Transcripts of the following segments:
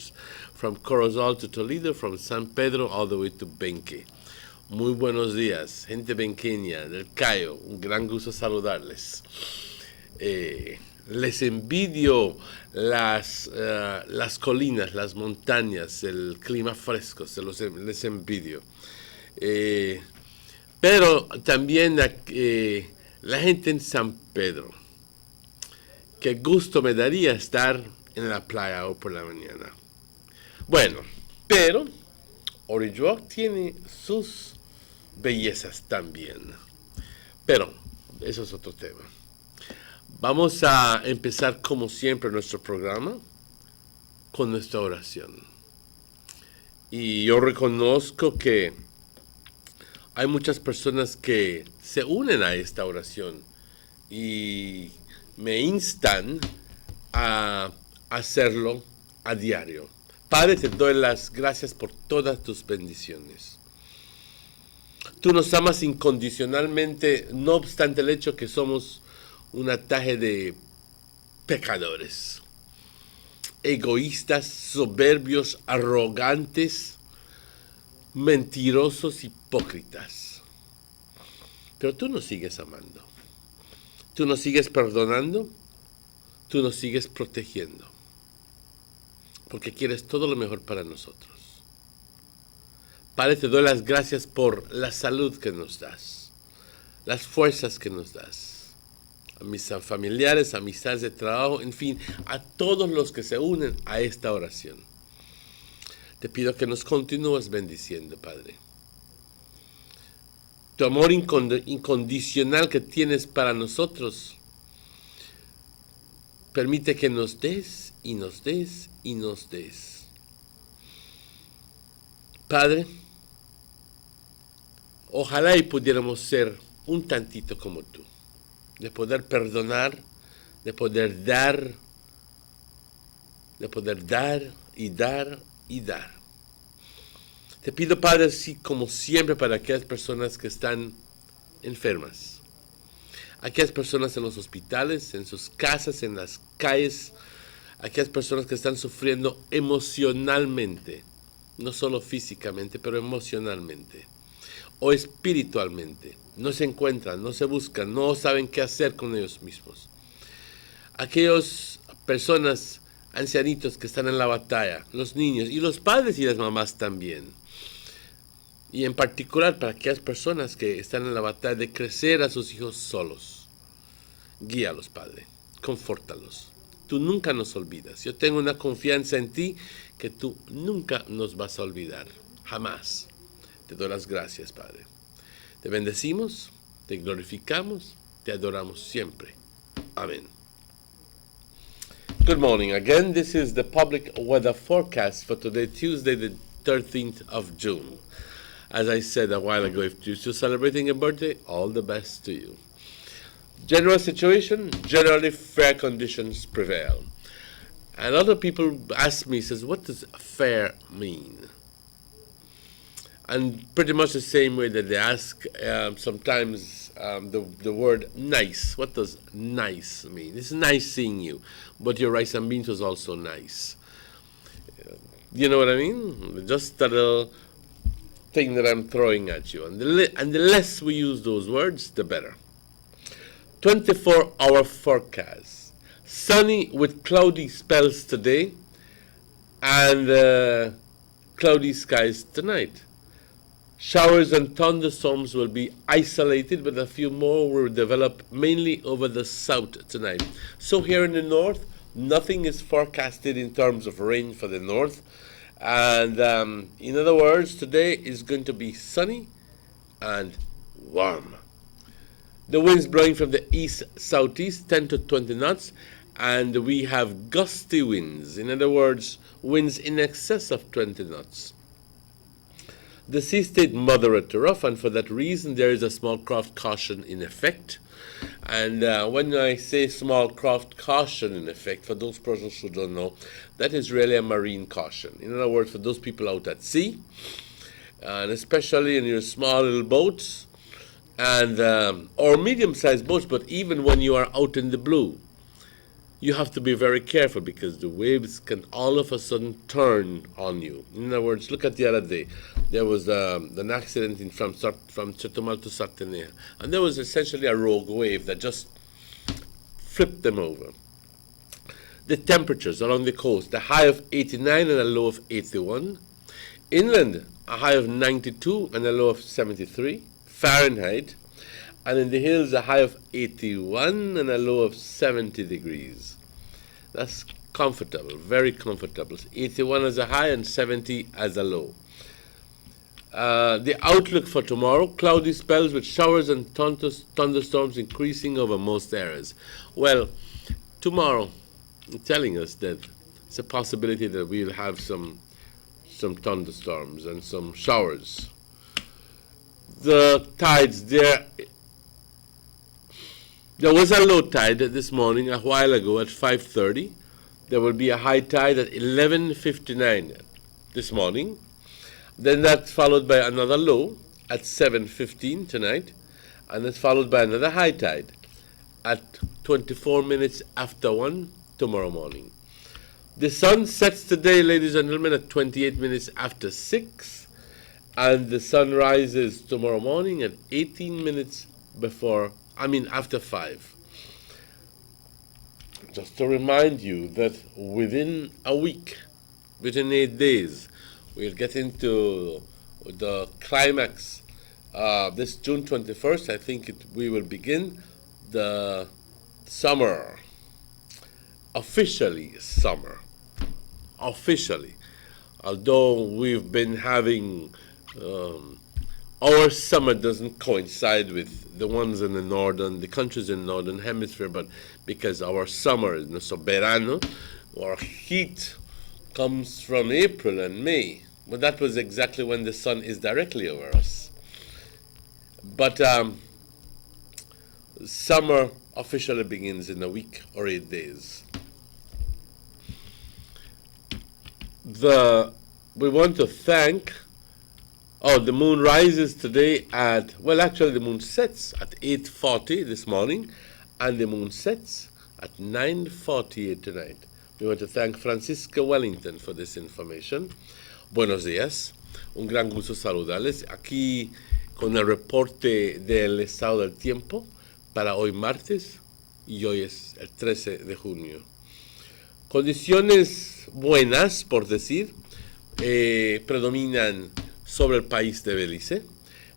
Pictures. From Corozal to Toledo, from San Pedro all the way to Benque. Muy buenos días, gente benqueña del Cayo. Un gran gusto saludarles. Les envidio las colinas, las montañas, el clima fresco, les envidio. Pero también la gente en San Pedro. Qué gusto me daría estar en la playa hoy por la mañana. Bueno, pero Orilloc tiene sus bellezas también. Pero eso es otro tema. Vamos a empezar como siempre nuestro programa con nuestra oración. Y yo reconozco que hay muchas personas que se unen a esta oración y me instan a hacerlo a diario. Padre, te doy las gracias por todas tus bendiciones. Tú nos amas incondicionalmente, no obstante el hecho que somos un ataje de pecadores, egoístas, soberbios, arrogantes, mentirosos, hipócritas. Pero tú nos sigues amando, tú nos sigues perdonando, tú nos sigues protegiendo, porque quieres todo lo mejor para nosotros. Padre, te doy las gracias por la salud que nos das, las fuerzas que nos das, a mis familiares, amistades de trabajo, en fin, a todos los que se unen a esta oración. Te pido que nos continúes bendiciendo, Padre. Tu amor incondicional que tienes para nosotros permite que nos des y nos des y nos des. Padre, ojalá y pudiéramos ser un tantito como tú, de poder perdonar, de poder dar y dar y dar. Te pido, Padre, así como siempre, para aquellas personas que están enfermas, aquellas personas en los hospitales, en sus casas, en las calles, aquellas personas que están sufriendo emocionalmente, no solo físicamente, pero emocionalmente o espiritualmente. No se encuentran, no se buscan, no saben qué hacer con ellos mismos. Aquellas personas, ancianitos que están en la batalla, los niños y los padres y las mamás también. Y en particular para aquellas personas que están en la batalla de crecer a sus hijos solos. Guíalos, Padre, confórtalos. Tú nunca nos olvidas. Yo tengo una confianza en ti que tú nunca nos vas a olvidar, jamás. Te doy las gracias, Padre. Te bendecimos, te glorificamos, te adoramos siempre. Amén. Good morning again. This is the public weather forecast for today, Tuesday, the 13th of June. As I said a while ago, if you're still celebrating a birthday, all the best to you. General situation, generally fair conditions prevail. And a lot of people ask me, says, what does fair mean? And pretty much the same way that they ask sometimes the word nice. What does nice mean? It's nice seeing you, but your rice and beans was also nice. You know what I mean? Just a little thing that I'm throwing at you. And the less we use those words, the better. 24-hour forecast. Sunny with cloudy spells today and cloudy skies tonight. Showers and thunderstorms will be isolated, but a few more will develop mainly over the south tonight. So here in the north, nothing is forecasted in terms of rain for the north. And in other words, today is going to be sunny and warm. The winds blowing from the east-southeast, 10 to 20 knots, and we have gusty winds. In other words, winds in excess of 20 knots. The sea stayed moderate to rough, and for that reason, there is a small craft caution in effect. And when I say small craft caution in effect, for those persons who don't know, that is really a marine caution. In other words, for those people out at sea, and especially in your small little boats, and or medium-sized boats, but even when you are out in the blue, you have to be very careful because the waves can all of a sudden turn on you. In other words, look at the other day. There was an accident from Chetumal to Sartenea, and there was essentially a rogue wave that just flipped them over. The temperatures along the coast, a high of 89 and a low of 81. Inland, a high of 92 and a low of 73 Fahrenheit. And in the hills, a high of 81 and a low of 70 degrees. That's comfortable, very comfortable. 81 as a high and 70 as a low. The outlook for tomorrow, cloudy spells with showers and thunderstorms increasing over most areas. Well, tomorrow, telling us that it's a possibility that we'll have some thunderstorms and some showers. The tides there was a low tide this morning a while ago at 5:30. There will be a high tide at 11:59 this morning. Then that's followed by another low at 7:15 tonight, and it's followed by another high tide at 24 minutes after 1 tomorrow morning. The sun sets today, ladies and gentlemen, at 28 minutes after 6, and the sun rises tomorrow morning at 18 minutes after 5. Just to remind you that within a week, within 8 days, we'll get into the climax. This June 21st, I think we will begin the summer. Officially summer. Officially. Although we've been having, our summer doesn't coincide with the ones in the countries in the northern hemisphere, but because our summer is nuestro verano, our heat comes from April and May. Well, that was exactly when the sun is directly over us. But summer officially begins in a week or 8 days. We want to thank, the moon rises today actually the moon sets at 8:40 this morning, and the moon sets at 9:48 tonight. We want to thank Francisca Wellington for this information. Buenos días, un gran gusto saludarles aquí con el reporte del estado del tiempo para hoy martes, y hoy es el 13 de junio. Condiciones buenas, por decir, predominan sobre el país de Belice.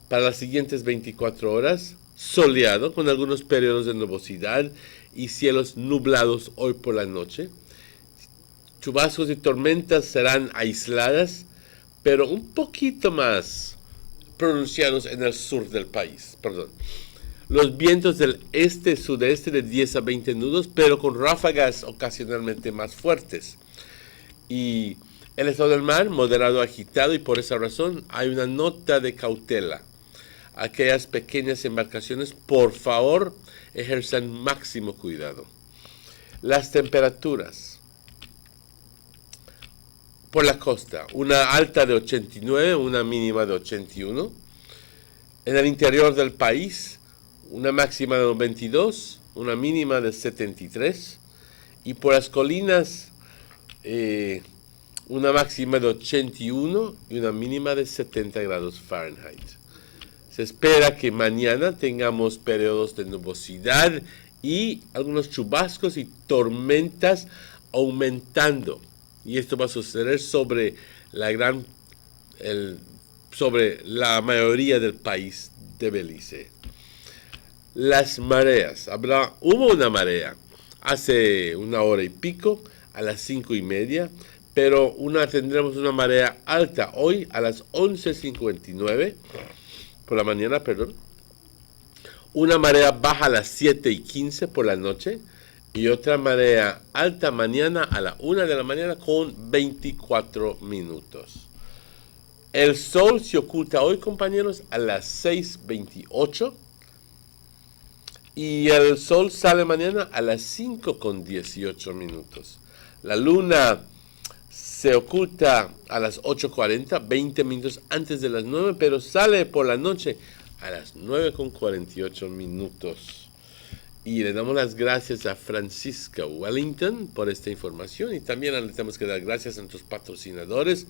Para las siguientes 24 horas, soleado con algunos periodos de nubosidad y cielos nublados hoy por la noche. Chubascos y tormentas serán aisladas, pero un poquito más pronunciados en el sur del país. Los vientos del este-sudeste de 10 a 20 nudos, pero con ráfagas ocasionalmente más fuertes. Y el estado del mar, moderado agitado, y por esa razón hay una nota de cautela. Aquellas pequeñas embarcaciones, por favor, ejerzan máximo cuidado. Las temperaturas. Por la costa, una alta de 89, una mínima de 81. En el interior del país, una máxima de 22, una mínima de 73. Y por las colinas, una máxima de 81 y una mínima de 70 grados Fahrenheit. Se espera que mañana tengamos periodos de nubosidad y algunos chubascos y tormentas aumentando. Y esto va a suceder sobre la mayoría del país de Belice. Las mareas. Hubo una marea hace una hora y pico, a las 5:30, pero tendremos una marea alta hoy a las 11:59 por la mañana, una marea baja a las 7:15 por la noche y otra marea alta mañana a la 1 de la mañana con 24 minutos. El sol se oculta hoy, compañeros, a las 6:28 y el sol sale mañana a las 5:18 minutos. La luna se oculta a las 8:40, 20 minutos antes de las 9, pero sale por la noche a las 9:48 minutos. Y le damos las gracias a Francisca Wellington por esta información y también le tenemos que dar gracias a nuestros patrocinadores,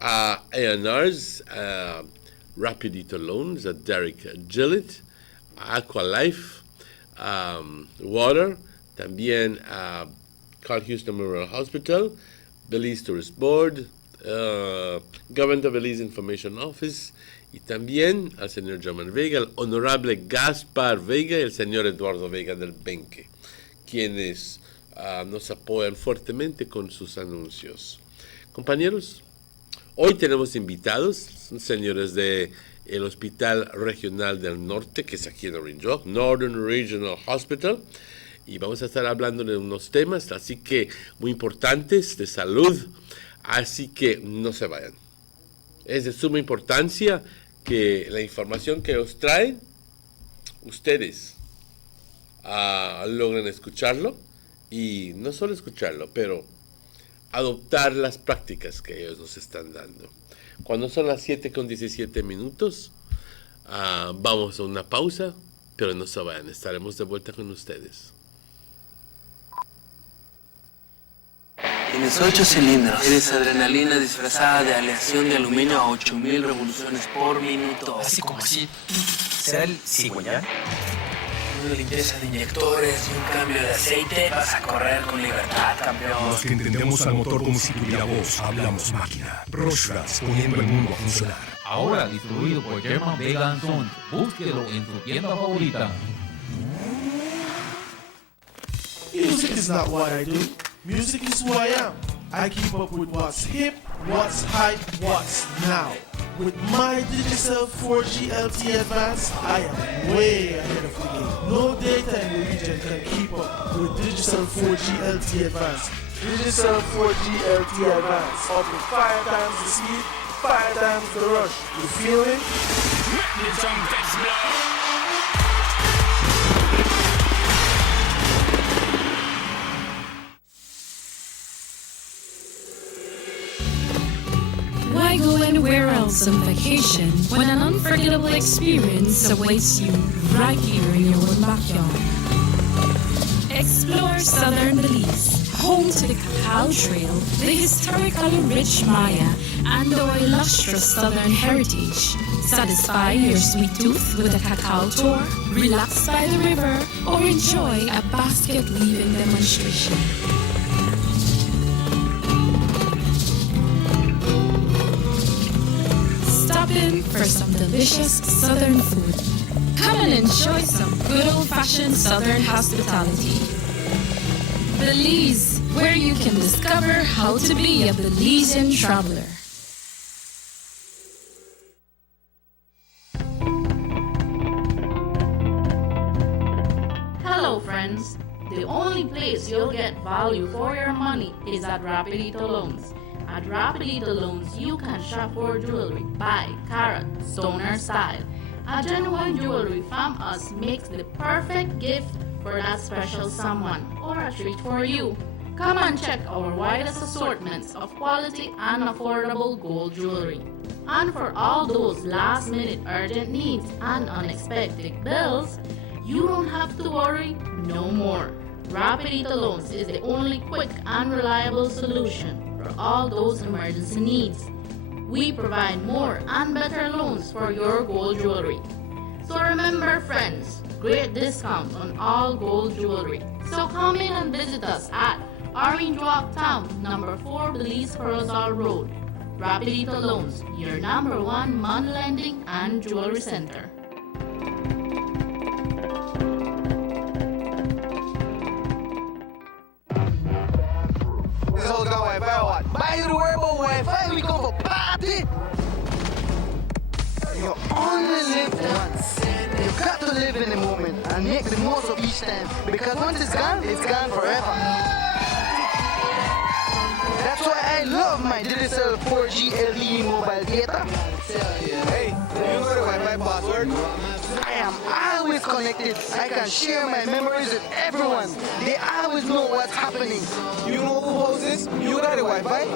a A&R's, a Rapidito Loans, a Derek Gillett, a Aqualife, Water, también a Carl Houston Memorial Hospital, Belize Tourist Board, Government of Belize Information Office, y también al señor German Vega, el honorable Gaspar Vega y el señor Eduardo Vega del Benque, quienes nos apoyan fuertemente con sus anuncios. Compañeros, hoy tenemos invitados, señores del Hospital Regional del Norte, que es aquí en Orange Walk, Northern Regional Hospital, y vamos a estar hablando de unos temas, así que muy importantes, de salud, así que no se vayan. Es de suma importancia que la información que os traen, ustedes logren escucharlo, y no solo escucharlo, pero adoptar las prácticas que ellos nos están dando. Cuando son las 7:17, vamos a una pausa, pero no se vayan, estaremos de vuelta con ustedes. Tienes 8 cilindros. Eres adrenalina disfrazada de aleación de aluminio a 8000 revoluciones por minuto. Así como así. ¿Será el cigüeñal? Una limpieza de inyectores y un cambio de aceite. Vas a correr con libertad, campeón. Los que entendemos al motor como si tuviera voz, hablamos máquina. Rushras, poniendo el mundo a funcionar. Ahora distribuido por German Vega & Sons. Búsquelo en tu tienda favorita. Music is not what I do. Music is who I am. I keep up with what's hip, what's hype, what's now. With my Digicel 4G LTE Advance, I am way ahead of the game. No data in the region can keep up with Digicel 4G LTE Advance. Digicel 4G LTE Advance, up to 5 times the speed, 5 times the rush. You feel it? Why go anywhere else on vacation when an unforgettable experience awaits you right here in your own backyard? Explore southern Belize, home to the Cacao Trail, the historically rich Maya, and our illustrious southern heritage. Satisfy your sweet tooth with a cacao tour, relax by the river, or enjoy a basket weaving demonstration. Stop in for some delicious southern food. Come and enjoy some good old-fashioned southern hospitality. Belize, where you can discover how to be a Belizean traveler. Hello friends, the only place you'll get value for your money is at Rapidito Loans. At Rapidito Loans, you can shop for jewelry, buy, carat, stoner style. A genuine jewelry from us makes the perfect gift for that special someone or a treat for you. Come and check our widest assortments of quality and affordable gold jewelry. And for all those last-minute urgent needs and unexpected bills, you don't have to worry no more. Rapidito Loans is the only quick and reliable solution for all those emergency needs. We provide more and better loans for your gold jewelry. So remember friends, great discounts on all gold jewelry. So come in and visit us at Orange Walk Town, number 4 Belize Corozal Road. Rapidito Loans, your number 1 money lending and jewelry center. This whole got Wi-Fi what? Buy the worry about Wi-Fi, we come for party! You only live once. You got to live in the moment and make the most of each time. Because once it's gone forever. That's why I love my Digicel 4G LTE mobile data. Hey, do you know the Wi-Fi password? I am always connected. I can share my memories with everyone. They always know what's happening. You know who hosts this? You got the Wi-Fi?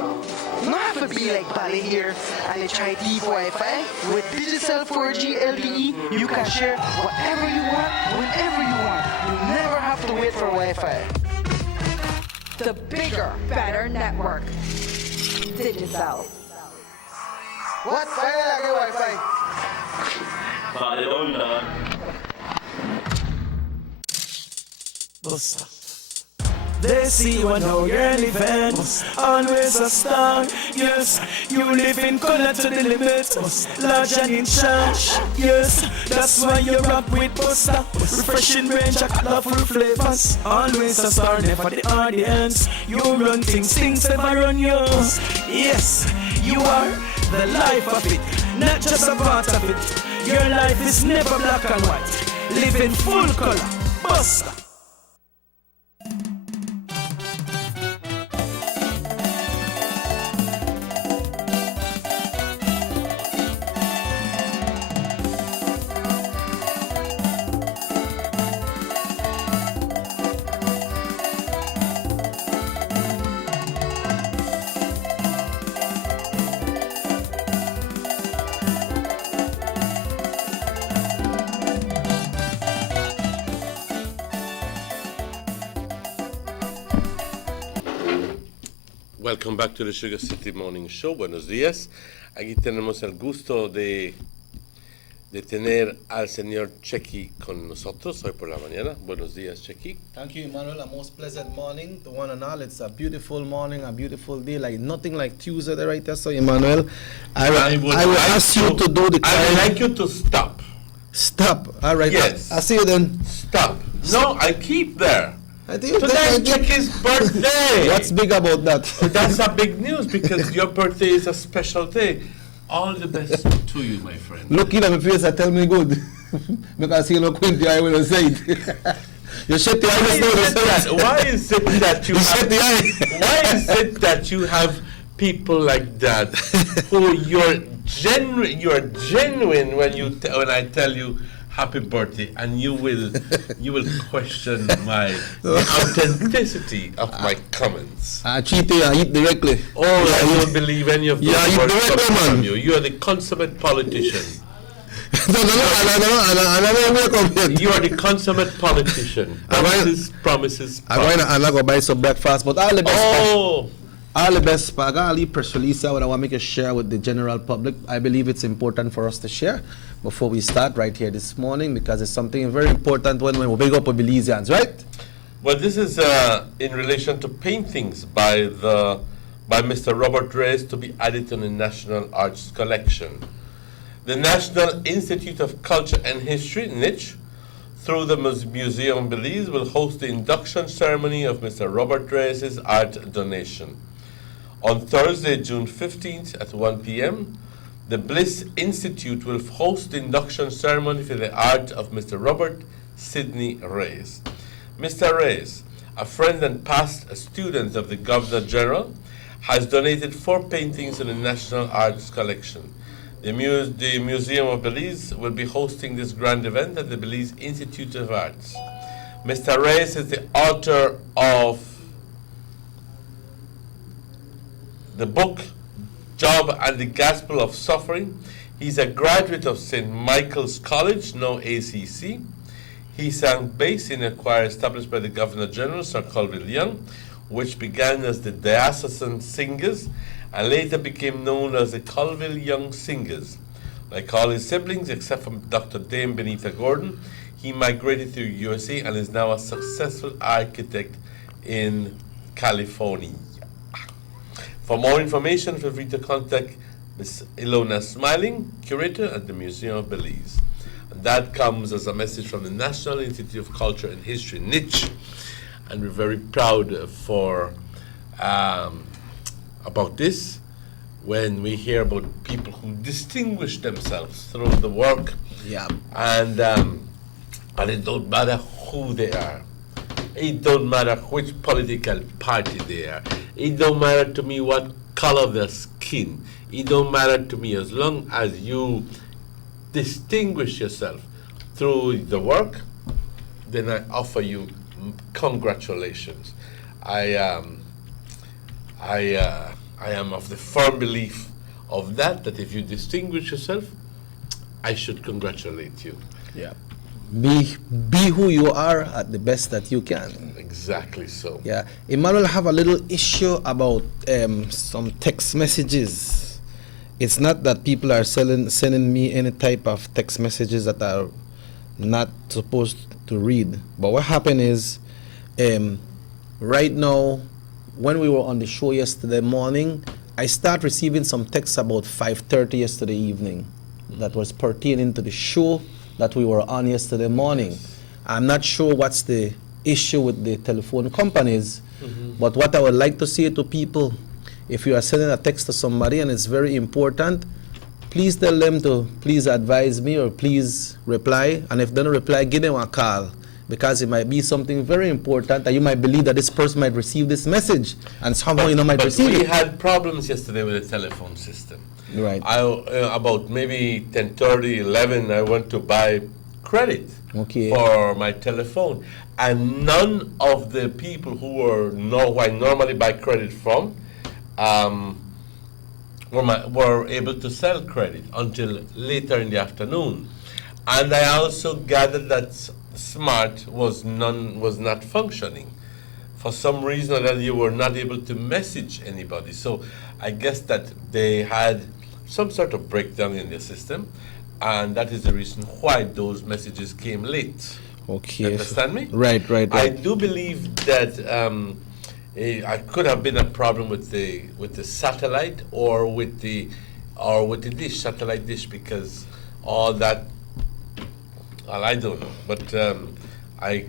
Not have to to be like Bali here and you try deep Wi-Fi. With Digicel 4G LTE, you can share whatever you want, whenever you want. You never have to wait for Wi-Fi. The bigger, better network. Digicel. What? Kaya lagi Wi-Fi. They see you and how you're living. Always a star. Yes, you live in color to the limit. Large and in charge. Yes, that's why you rock with Buster. Refreshing range of colorful flavors. Always a star, never the audience. You run things, things never run you. Yes, you are the life of it, not just a part of it. Your life is never black and white. Live in full color. Buster. Welcome back to the Sugar City Morning Show. Buenos días. Aquí tenemos el gusto de tener al señor Chequi con nosotros hoy por la mañana. Buenos días, Chequi. Thank you, Emmanuel. A most pleasant morning to one and all. It's a beautiful morning, a beautiful day, like nothing like Tuesday right there. So, Emmanuel, I will ask you to do the. I would like you to stop. Stop. All right. Yes. I'll see you then. Stop. No, I keep there. Today's Chequi's birthday. What's big about that? That's a big news because your birthday is a special day. All the best to you, my friend. Looking at my face, I tell me good. Because you know, Quinty, I will say it. You shut the eye. Why is it that you shut the eye? Why is it that you have people like that who you're genuine when I tell you happy birthday, and you will question my authenticity of my comments. I cheat you, I eat directly. Oh, I don't believe any of those Yeah, words directly, come from man. you. You are the consummate politician. No, You are the consummate politician. Promises. I'm going to go buy some breakfast, but all the best. Oh. All the best. I got a little press release what I want to make a share with the general public. I believe it's important for us to share before we start right here this morning because it's something very important when we big up Belizeans, right? Well, this is in relation to paintings by Mr. Robert Reyes to be added to the National Arts Collection. The National Institute of Culture and History, NICH, through the Museum Belize, will host the induction ceremony of Mr. Robert Reyes' art donation. On Thursday, June 15th at 1 p.m., the Bliss Institute will host the induction ceremony for the art of Mr. Robert Sidney Reyes. Mr. Reyes, a friend and past student of the Governor General, has donated 4 paintings to the National Arts Collection. The Museum of Belize will be hosting this grand event at the Belize Institute of Arts. Mr. Reyes is the author of the book Job and the Gospel of Suffering. He's a graduate of St. Michael's College, now ACC. He sang bass in a choir established by the Governor General, Sir Colville Young, which began as the Diocesan Singers and later became known as the Colville Young Singers. Like all his siblings, except for Dr. Dame Benita Gordon, he migrated to USA and is now a successful architect in California. For more information, feel free to contact Ms. Ilona Smiling, curator at the Museum of Belize. And that comes as a message from the National Institute of Culture and History, NICH. And we're very proud about this when we hear about people who distinguish themselves through the work. Yeah. And it don't matter who they are. It don't matter which political party they are. It don't matter to me what color their skin. It don't matter to me as long as you distinguish yourself through the work, then I offer you congratulations. I I am of the firm belief of that if you distinguish yourself, I should congratulate you. Yeah. Be who you are at the best that you can. Exactly so. Yeah. Emmanuel, have a little issue about some text messages. It's not that people are sending me any type of text messages that are not supposed to read. But what happened is, right now, when we were on the show yesterday morning, I start receiving some texts about 5:30 yesterday evening that was pertaining to the show that we were on yesterday morning. I'm not sure what's the issue with the telephone companies, but what I would like to say to people, if you are sending a text to somebody and it's very important, please tell them to please advise me or please reply. And if they don't reply, give them a call, because it might be something very important that you might believe that this person might receive this message and somehow might receive it. We had problems yesterday with the telephone system. Right. About maybe 10:30, 11, I went to buy credit for my telephone. And none of the people who I normally buy credit from were able to sell credit until later in the afternoon. And I also gathered that Smart was not functioning. For some reason or other, you were not able to message anybody. So I guess that they had some sort of breakdown in the system, and that is the reason why those messages came late. Okay. You understand me? Right. I do believe that I could have been a problem with the satellite or with the dish, satellite dish, because all that. Well, I don't know, but I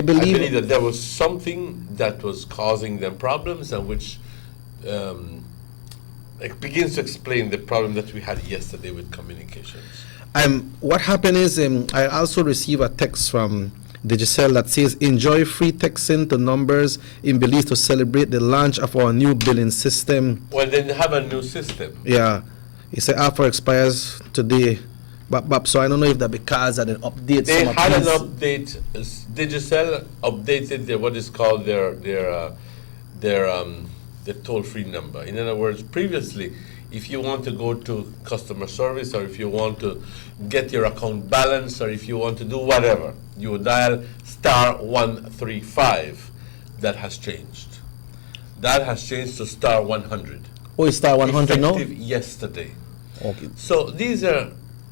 believe that there was something that was causing them problems, and which it begins to explain the problem that we had yesterday with communications. What happened is I also received a text from Digicel that says, enjoy free texting to numbers in Belize to celebrate the launch of our new billing system. Well, they have a new system. Yeah. He said offer expires today. But so I don't know if that because of an update. They had an update. Digicel updated what is called their toll-free number. In other words, previously, if you want to go to customer service, or if you want to get your account balance, or if you want to do whatever, you would dial *135. That has changed. That has changed to *100. Oh, it's *100 now? Effective yesterday. Okay. So these are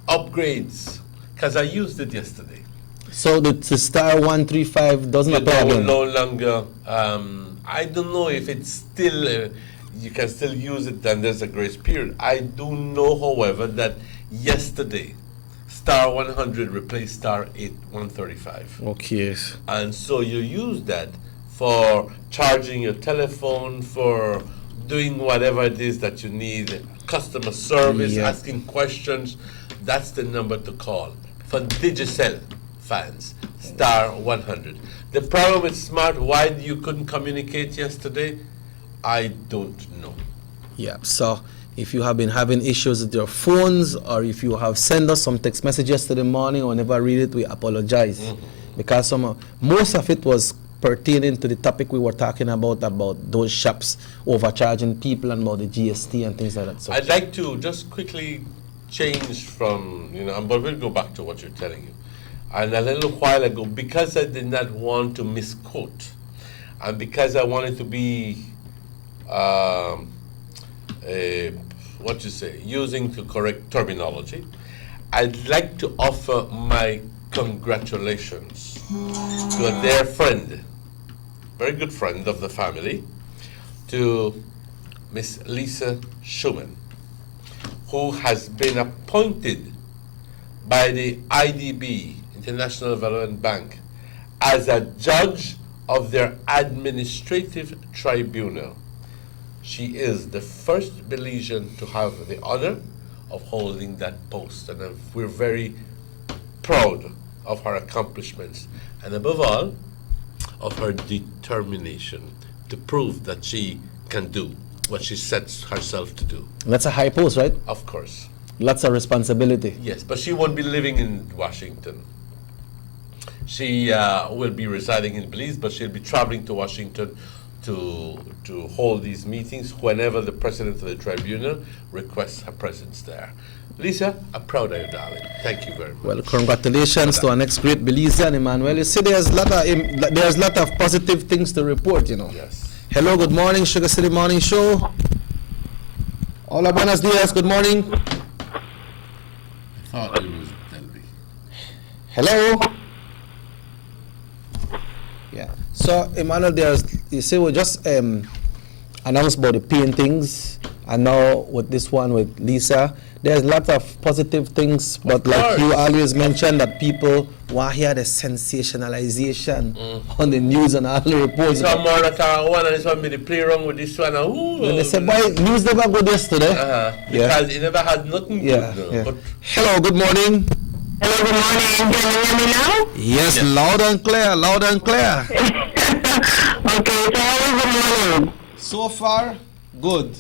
upgrades, because I used it yesterday. So the *135 doesn't apply again? No longer. I don't know if it's still. You can still use it, and there's a grace period. I do know, however, that yesterday, *100 replaced *135. Okay. And so you use that for charging your telephone, for doing whatever it is that you need, customer service, asking questions. That's the number to call for Digicel fans, *100. The problem with Smart, why you couldn't communicate yesterday, I don't know. Yeah, so if you have been having issues with your phones, or if you have sent us some text message yesterday morning or never read it, we apologize. Because most of it was pertaining to the topic we were talking about those shops overcharging people and about the GST and things like that. So I'd like to just quickly change from, but we'll go back to what you're telling you. And a little while ago, because I did not want to misquote, and because I wanted to be using the correct terminology, I'd like to offer my congratulations to a dear friend, very good friend of the family, to Miss Lisa Schumann, who has been appointed by the IDB, International Development Bank, as a judge of their administrative tribunal. She is the first Belizean to have the honor of holding that post, and we're very proud of her accomplishments, and above all, of her determination to prove that she can do what she sets herself to do. That's a high post, right? Of course. Lots of responsibility. Yes, but she won't be living in Washington. She will be residing in Belize, but she'll be traveling to Washington to hold these meetings whenever the president of the tribunal requests her presence there. Lisa, I'm proud of you, darling. Thank you very much. Well, congratulations to our next great Belize and Emmanuel. You see, there's a lot of positive things to report, you know. Yes. Hello, good morning, Sugar City Morning Show. Hola, buenos dias, good morning. I thought it was Delby. Hello. Yeah. So, Emmanuel, you see, we just announced about the paintings, and now with this one with Lisa, there's lots of positive things, but like you always mention that people want to hear the sensationalization on the news and all the reports. Some more that one and this one made the play wrong with this one. Ooh, and they said, boy, news never good yesterday. Because it never had nothing good. No. Yeah. Hello, good morning. Hello, good morning. Can you hear me now? Yes, loud and clear, loud and clear. Okay, so how is the morning? So far, good.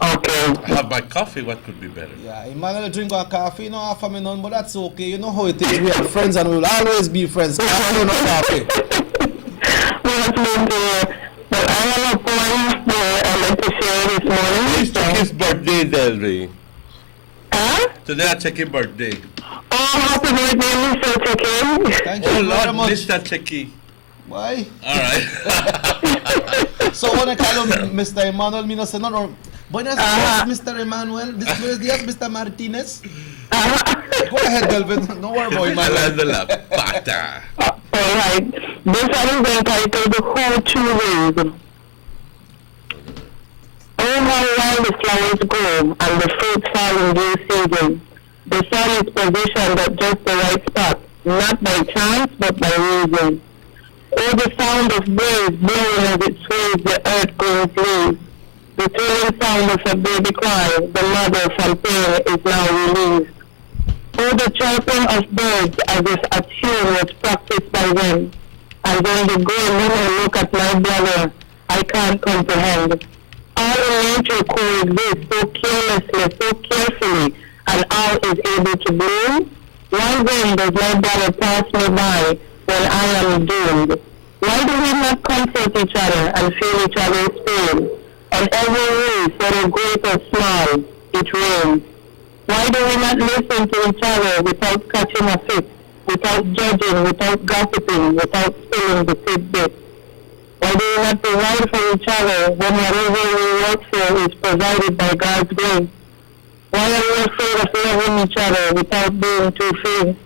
Okay. I have my coffee, what could be better? Yeah, Emmanuel drink our coffee, you know, offer me none, but that's okay. You know how it is. We are friends and we will always be friends. Coffee, no coffee. But I have a point that I'd like to share this morning. It's Chucky's birthday, Delby. Huh? Today I check his birthday. Oh, happy birthday, Mr. Chucky. Thank you very very much. Mr. Chucky. Why? All right. So when I call him Mr. Emmanuel, me no say no, or buenos dias, Mr. Emmanuel. This buenos dias, Mr. Martinez. Go ahead, Delvin. No worry about Emmanuel. de la pata. Alright. This one is entitled The Whole True Ways. Oh, how wild the flowers grow and the fruit fall in due season. The sun is positioned at just the right spot, not by chance, but by reason. Oh, the sound of birds blowing as it sways the earth green leaves. The thrilling sound of a baby cry, the mother from pain is now released. Oh, the chirping of birds as if a tune was practiced by them. And when the grown women look at my brother, I can't comprehend. All in nature coexist so carelessly, so carefully, and all is able to bloom. Why then does my brother pass me by when I am doomed? Why do we not comfort each other and feel each other's pain? On every race, whether great or small, it rains. Why do we not listen to each other without catching a fit, without judging, without gossiping, without spilling the tidbit? Why do we not provide for each other when whatever we work for is provided by God's grace? Why are we afraid of loving each other without being two-faced?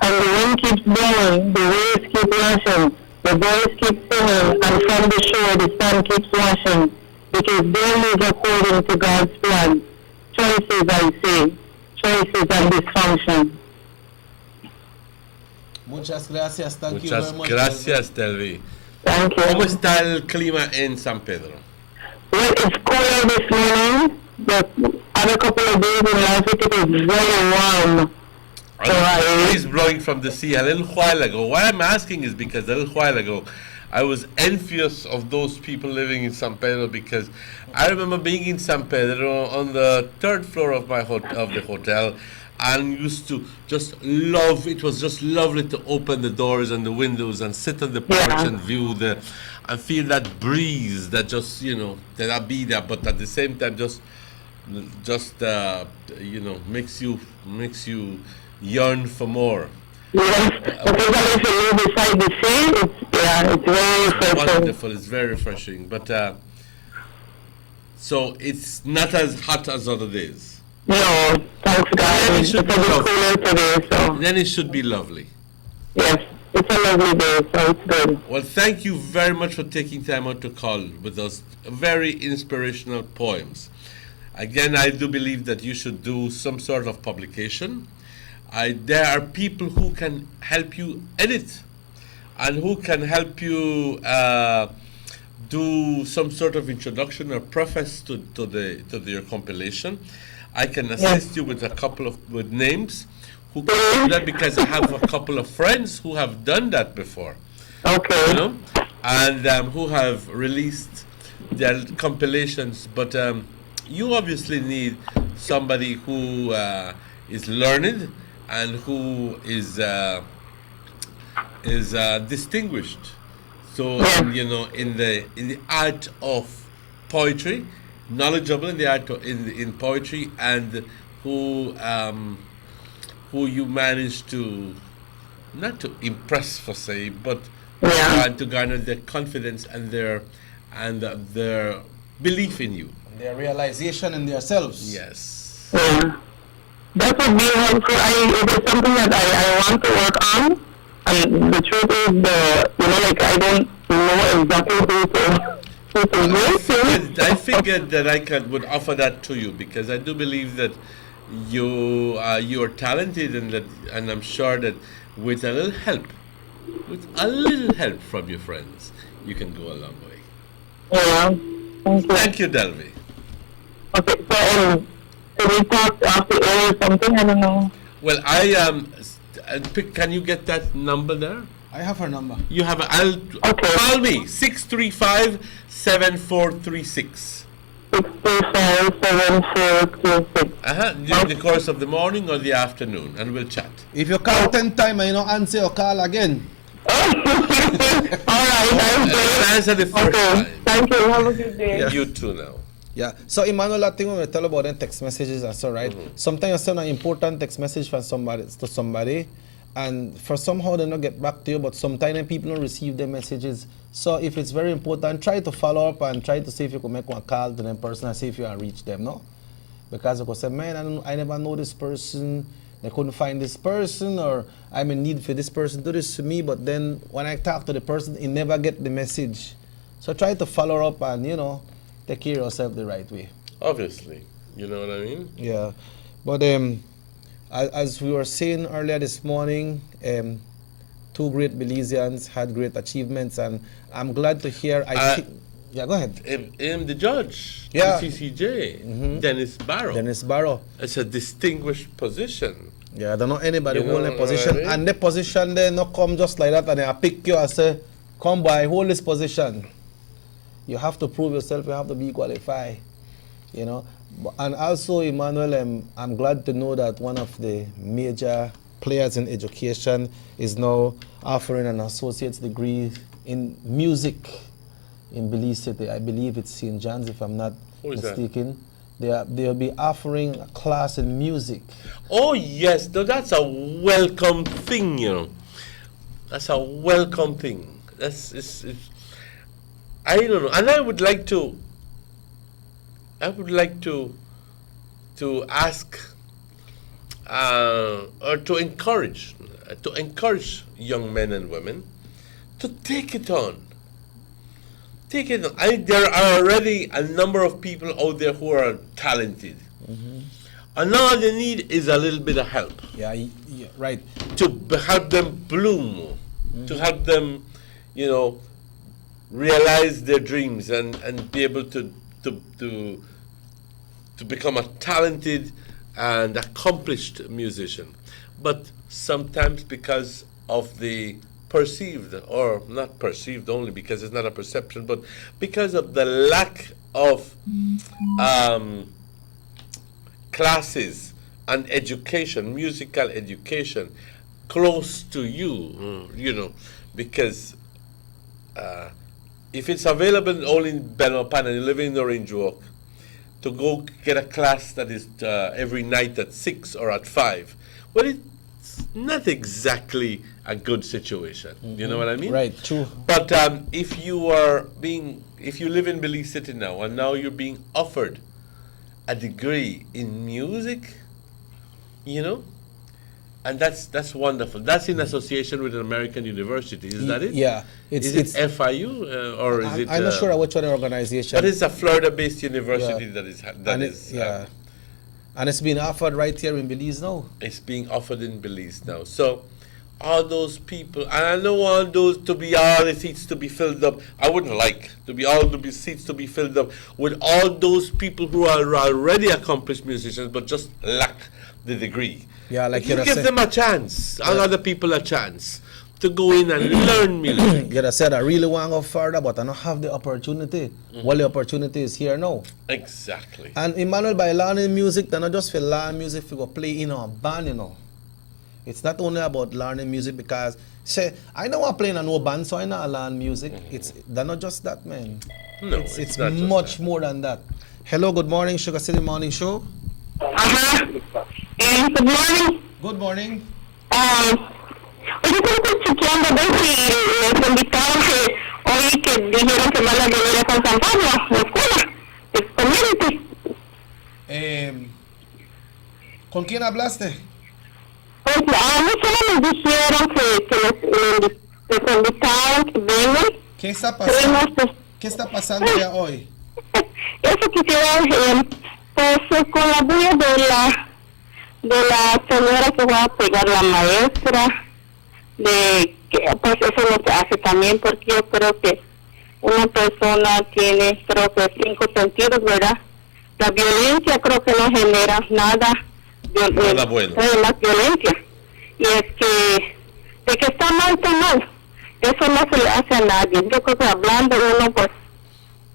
And the wind keeps blowing, the waves keep rushing, the birds keep singing, and from the shore the sun keeps washing, because they live according to God's plan. Choices, I say, choices and dysfunction. Muchas gracias, thank you Muchas very much. gracias, Delby. Thank you. ¿Cómo está el clima en San Pedro? Well, it's cooler this morning, but other couple of days in last week it was very warm. The breeze blowing from the sea a little while ago. Why I'm asking is because a little while ago I was envious of those people living in San Pedro, because I remember being in San Pedro on the third floor of my of the hotel, and used to just love. It was just lovely to open the doors and the windows and sit on the porch and view and feel that breeze that just that be there, but at the same time just makes you yearn for more. Yes, especially if you live beside the sea, it's very refreshing. Wonderful, it's very refreshing. But so it's not as hot as other days. No, thanks God. It's a bit cooler today, so. Then it should be lovely. Yes, it's a lovely day, so it's good. Well, thank you very much for taking time out to call with those very inspirational poems. Again, I do believe that you should do some sort of publication. There are people who can help you edit and who can help you do some sort of introduction or preface to your compilation. I can assist you with a couple of names who can do that, because I have a couple of friends who have done that before. Okay. And who have released their compilations. But you obviously need somebody who is learned and who is distinguished. So in the art of poetry, knowledgeable in the art of, in poetry, and who you manage to not to impress per se, but to garner their confidence and their belief in you. Their realization in themselves. Yes. Yeah. That would be helpful. It is something that I want to work on. And the truth is, I don't know exactly who to I figured that I would offer that to you, because I do believe that you are talented, and I'm sure that with a little help from your friends, you can go a long way. Yeah. Thank you, Delvi. Okay, so can we talk after air or something? I don't know. Well, can you get that number there? I have her number. You have call me 635-7436. 635-7436. During the course of the morning or the afternoon, and we'll chat. If you call 10 times and you don't answer, you call again. Alright, answer the first time. Thank you. Have a good day. Yeah. You too now. Yeah. So Emmanuel, I think when we tell about them text messages and so, right? Sometimes you send an important text message from somebody to somebody, and for somehow they not get back to you, but sometimes people don't receive their messages. So if it's very important, try to follow up and try to see if you can make one call to them person and see if you can reach them, no? Because you could say, man, I never know this person, they couldn't find this person, or I'm in need for this person to do this to me, but then when I talk to the person, he never get the message. So try to follow up and, take care of yourself the right way. Obviously. You know what I mean? Yeah. But as we were saying earlier this morning, two great Belizeans had great achievements, and I'm glad to hear. Yeah, go ahead. The judge, the CCJ, Dennis Barrow. Dennis Barrow. It's a distinguished position. Yeah, I don't know anybody who hold a position, I mean? and the position they not come just like that, and they pick you and say, "Come by, hold this position." You have to prove yourself. You have to be qualified, And also, Emmanuel, I'm glad to know that one of the major players in education is now offering an associate's degree in music in Belize City. I believe it's St. John's, if I'm not mistaken. They'll be offering a class in music. Oh, yes. No, that's a welcome thing, That's a welcome thing. It's I don't know. And I would like to ask or to encourage young men and women to take it on. Take it on. There are already a number of people out there who are talented. And all they need is a little bit of help. Yeah, right. To help them bloom, to help them, realize their dreams and be able to become a talented and accomplished musician. But sometimes because of the perceived, or not perceived only because it's not a perception, but because of the lack of classes and education, musical education, close to you, because if it's available only in Belmopan and you live in Orange Walk, to go get a class that is every night at 6 or at 5, well, it's not exactly a good situation. You know what I mean? Right, true. But if you live in Belize City now, and now you're being offered a degree in music, and that's wonderful. That's in association with an American university. Is that it? Yeah. Is it FIU or is it? I'm not sure which other organization. But it's a Florida-based university that is. And it's being offered right here in Belize now. It's being offered in Belize now. So all those people, and I don't want those to be all the seats to be filled up. I wouldn't like to be all the seats to be filled up with all those people who are already accomplished musicians but just lack the degree. Yeah, like you give them a chance, and other people a chance to go in and learn music. You said I really want to go further, but I don't have the opportunity. Well, the opportunity is here now. Exactly. And Emmanuel, by learning music, they're not just for learn music, for go play in a band, It's not only about learning music because say I know I'm playing a no band, so I not learn music. It's they're not just that, man. No, it's not just much that. more than that. Hello, good morning, Sugar City Morning Show. Good morning. Good morning. Oye, estoy chequeando a ver si los invitados que hoy que dijeron que van a venir a San Pablo, la escuela, el community. ¿Con quién hablaste? Pues a mí solo me dijeron que les invitaron que vengan. ¿Qué está pasando? ¿Qué está pasando ya hoy? Eso quisiera, pues con la bulla de la señora que va a pegar la maestra, de que pues eso lo que hace también, porque yo creo que una persona tiene, creo que 5 sentidos, ¿verdad? La violencia creo que no genera nada bueno. más violencia. Y es que, de que está mal, está mal. Eso no se le hace a nadie. Yo creo que hablando uno, pues,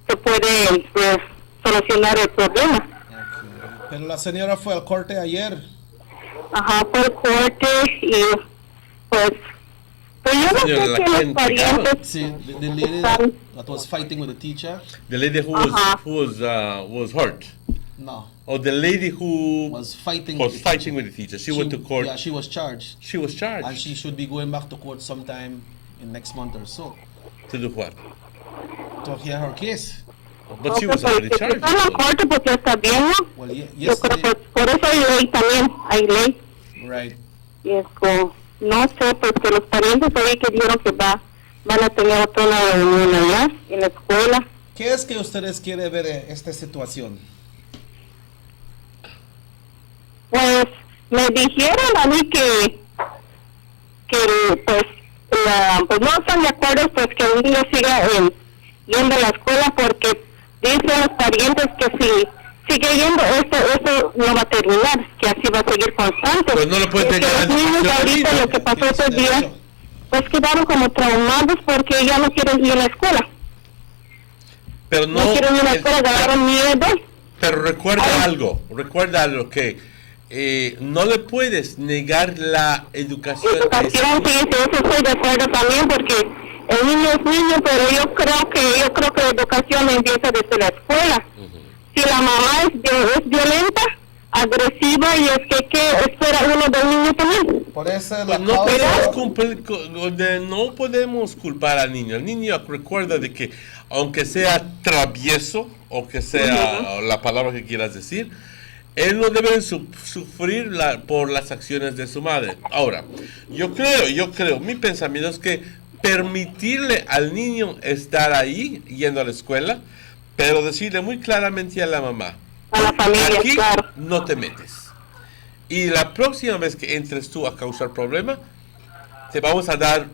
se puede solucionar el problema. Pero la señora fue al corte ayer. Ajá, fue al corte y, pues yo no sé que los parientes... Sí, the lady that was fighting with the teacher. The lady who was hurt. No. Or the lady who was fighting with the teacher. She went to court. Yeah, she was charged. She was charged. And she should be going back to court sometime in next month or so. To do what? To hear her case. But she was already charged. Está en la corte porque está bien, ¿no? Well, yo creo que por eso hay ley también, hay ley. Right. Y es como, no sé, pues que los parientes hoy que dijeron que van a tener otra reunión allá en la escuela. ¿Qué es que ustedes quieren ver en esta situación? Pues me dijeron a mí que pues, pues no están de acuerdo pues que el niño siga yendo a la escuela porque dicen los parientes que si sigue yendo eso no va a terminar, que así va a seguir constante. Pues no lo puede tener. Los niños ahorita lo que pasó estos días pues quedaron como traumados porque ya no quieren ir a la escuela. Pero no quieren ir a la escuela, agarraron miedo. Pero recuerda algo que no le puedes negar la educación. Sí, eso estoy de acuerdo también porque el niño es niño, pero yo creo que la educación empieza desde la escuela. Si la mamá es violenta, agresiva y es que ¿qué espera uno del niño también? Por eso pues no podemos culpar al niño. El niño recuerda de que aunque sea travieso o que sea la palabra que quieras decir, él no debe sufrir por las acciones de su madre. Ahora, yo creo, mi pensamiento es que permitirle al niño estar ahí, yendo a la escuela, pero decirle muy claramente a la mamá, a la familia, aquí claro, no te metes. Y la próxima vez que entres tú a causar problema, te vamos a dar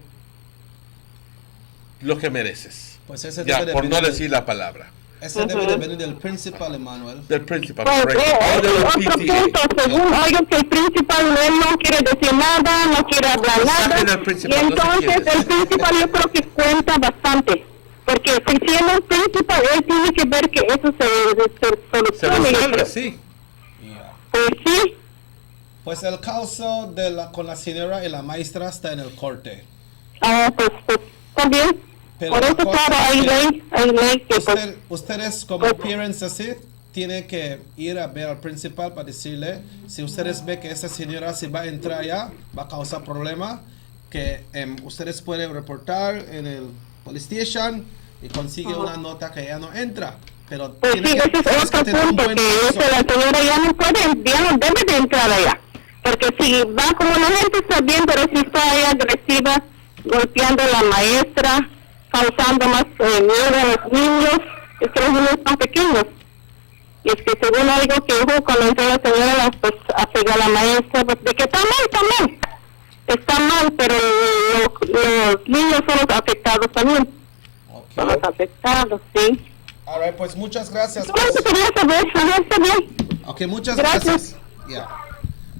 lo que mereces. Pues ese ya, debe por no venir decir la palabra. Ese debe de venir del principal, Emmanuel. Del principal, pues, correcto. otro punto, según oigo que el principal él no quiere decir nada, no quiere hablar nada, y entonces el principal yo creo que cuenta bastante, porque si siendo el principal él tiene que ver que eso se solucione. Sí. Pues sí. Pues el caso con la señora y la maestra está en el corte. Pues también. Pero por eso, claro, hay ley que ustedes como parents así tienen que ir a ver al principal para decirle si ustedes ven que esa señora se va a entrar allá, va a causar problema, que ustedes pueden reportar en el police station y consigue una nota que ya no entra. Pero pues sí, ese es otro punto, que la señora ya no debe de entrar allá. Porque si va como la gente está bien, pero si está ahí agresiva, golpeando a la maestra, causando más miedo a los niños, es que los niños están pequeños. Y es que según algo que hubo cuando entró la señora pues, a pegar a la maestra, pues, de que está mal, pero los niños son los afectados también. Okay. Son los afectados, sí. All right, pues muchas gracias. Okay, muchas gracias. Yeah.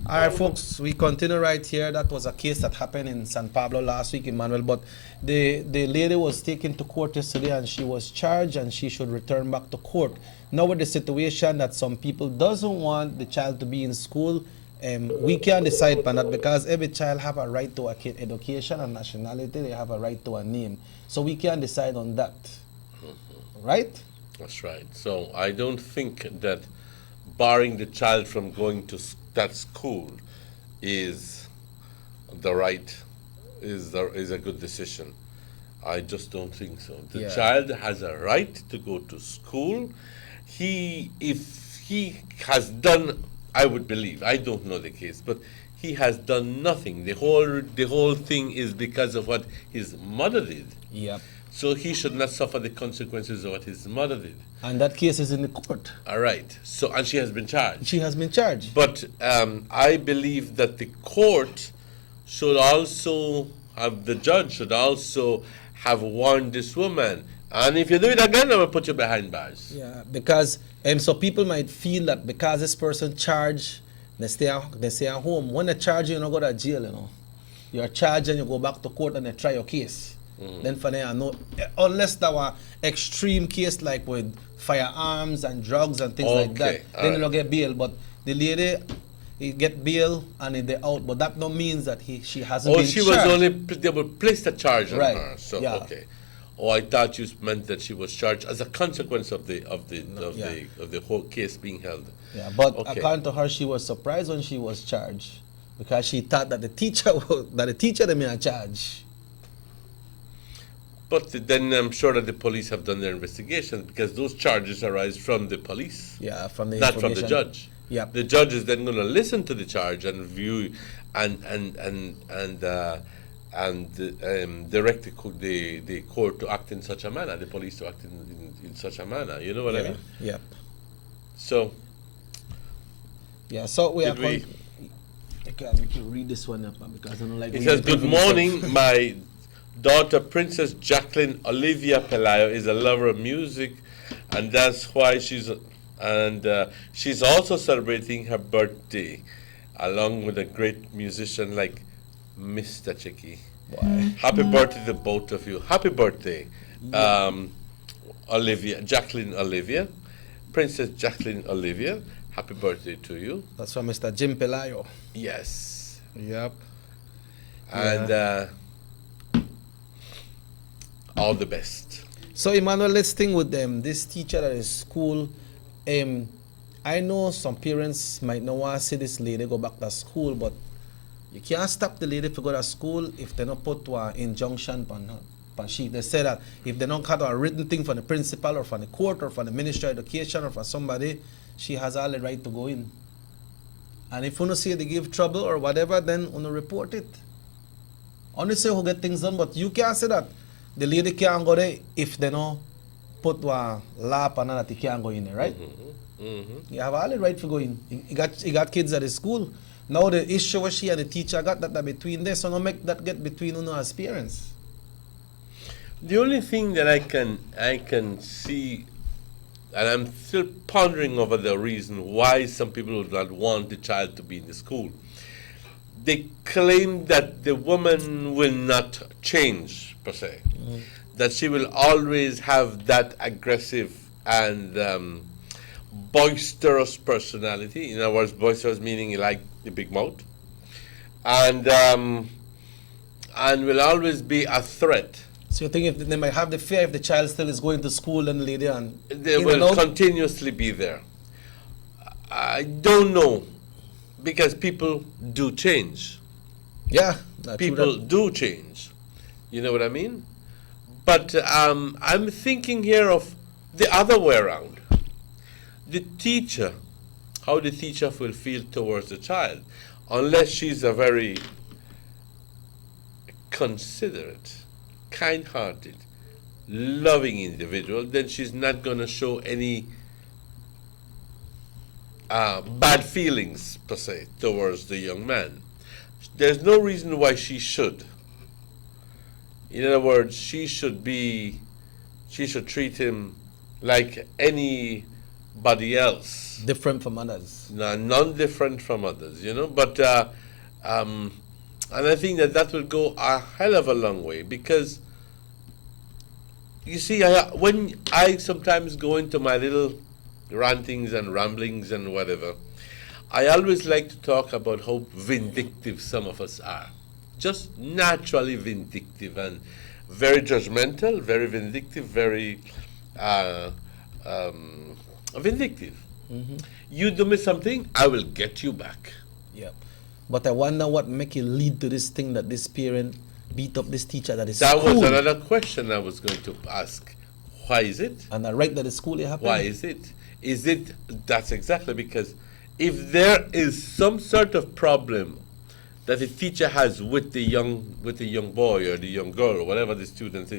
All right, folks, we continue right here. That was a case that happened in San Pablo last week, Emmanuel. But the lady was taken to court yesterday and she was charged and she should return back to court. Now with the situation that some people doesn't want the child to be in school we can't decide on that because every child have a right to education and nationality. They have a right to a name. So we can't decide on that. Right? That's right. So I don't think that barring the child from going to that school is the right, is a good decision. I just don't think so. The child has a right to go to school. If he has done, I would believe, I don't know the case, but he has done nothing. The whole thing is because of what his mother did. Yep. So he should not suffer the consequences of what his mother did. And that case is in the court. All right. So, and she has been charged. She has been charged. But I believe that the court should also have, the judge should also have warned this woman. And if you do it again, I will put you behind bars. Yeah, because so people might feel that because this person charged, they stay at home. When they charge you, you don't go to jail, you know. You're charged and you go back to court and they try your case. Then for them, no, unless there were extreme case like with firearms and drugs and things like that, then you don't get bail. But the lady, he get bail and they out. But that no means that she hasn't been she charged. was only, they would place the charge on Right. her. So, Yeah. okay. Oh, I thought you meant that she was charged as a consequence of the whole case being held. Yeah, but according to her, she was surprised when she was charged because she thought that the teacher them in charge. But then I'm sure that the police have done their investigation because those charges arise from the police. Yeah, from the not from the information. judge. Yeah. The judge is then going to listen to the charge and view and direct the court to act in such a manner, the police to act in such a manner. You know what I mean? Yeah. So. Yeah. So we are. We can read this one up because I don't like. It says, "Good morning, my daughter Princess Jacqueline Olivia Pelayo is a lover of music, and that's why she's also celebrating her birthday, along with a great musician like Mr. Chicky. Happy birthday to both of you. Happy birthday, Jacqueline Olivia, Princess Jacqueline Olivia. Happy birthday to you." That's from Mr. Jim Pelayo. Yes. Yep. And all the best. So Emmanuel, let's think with them. This teacher at his school, I know some parents might not want to see this lady go back to school, but you can't stop the lady to go to school if they don't put an injunction on her. They say that if they don't have a written thing from the principal or from the court or from the Ministry of Education or from somebody, she has all the right to go in. And if you see they give trouble or whatever, then you report it. Only say who get things done, but you can't say that the lady can't go there if they don't put a law on her that he can't go in there, right? You have all the right to go in. You got kids at the school. Now the issue was she and the teacher got that between there, so don't make that get between you as parents. The only thing that I can see, and I'm still pondering over the reason why some people would not want the child to be in the school. They claim that the woman will not change, per se. That she will always have that aggressive and boisterous personality. In other words, boisterous meaning like the big mouth. And will always be a threat. So you think if they might have the fear if the child still is going to school and later and they will continuously be there. I don't know, because people do change. Yeah, people do change. You know what I mean? But I'm thinking here of the other way around. The teacher, how the teacher will feel towards the child, unless she's a very considerate, kind-hearted, loving individual, then she's not going to show any bad feelings, per se, towards the young man. There's no reason why she should. In other words, she should treat him like anybody else. Different from others. No, none different from others, you know. But and I think that will go a hell of a long way, because you see, when I sometimes go into my little rantings and ramblings and whatever, I always like to talk about how vindictive some of us are. Just naturally vindictive and very judgmental, very vindictive, very vindictive. You do me something, I will get you back. Yeah. But I wonder what make you lead to this thing that this parent beat up this teacher at his That school. was another question I was going to ask. Why is it? And right at the school it happened? Why is it? That's exactly because if there is some sort of problem that the teacher has with the young boy or the young girl or whoever the student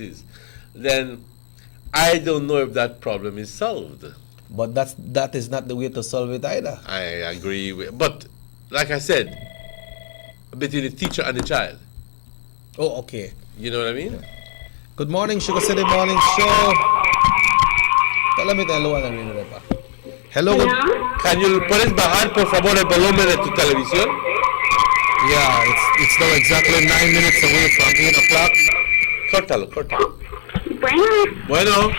is, then I don't know if that problem is solved. But that is not the way to solve it either. I agree but like I said, between the teacher and the child. Oh, okay. You know what I mean? Yeah. Good morning, Sugar City Morning Show. Hello. Can you puedes bajar por favor el volumen de tu televisión? Yeah, it's now exactly 9 minutes away from 8 o'clock. Córtalo. Bueno.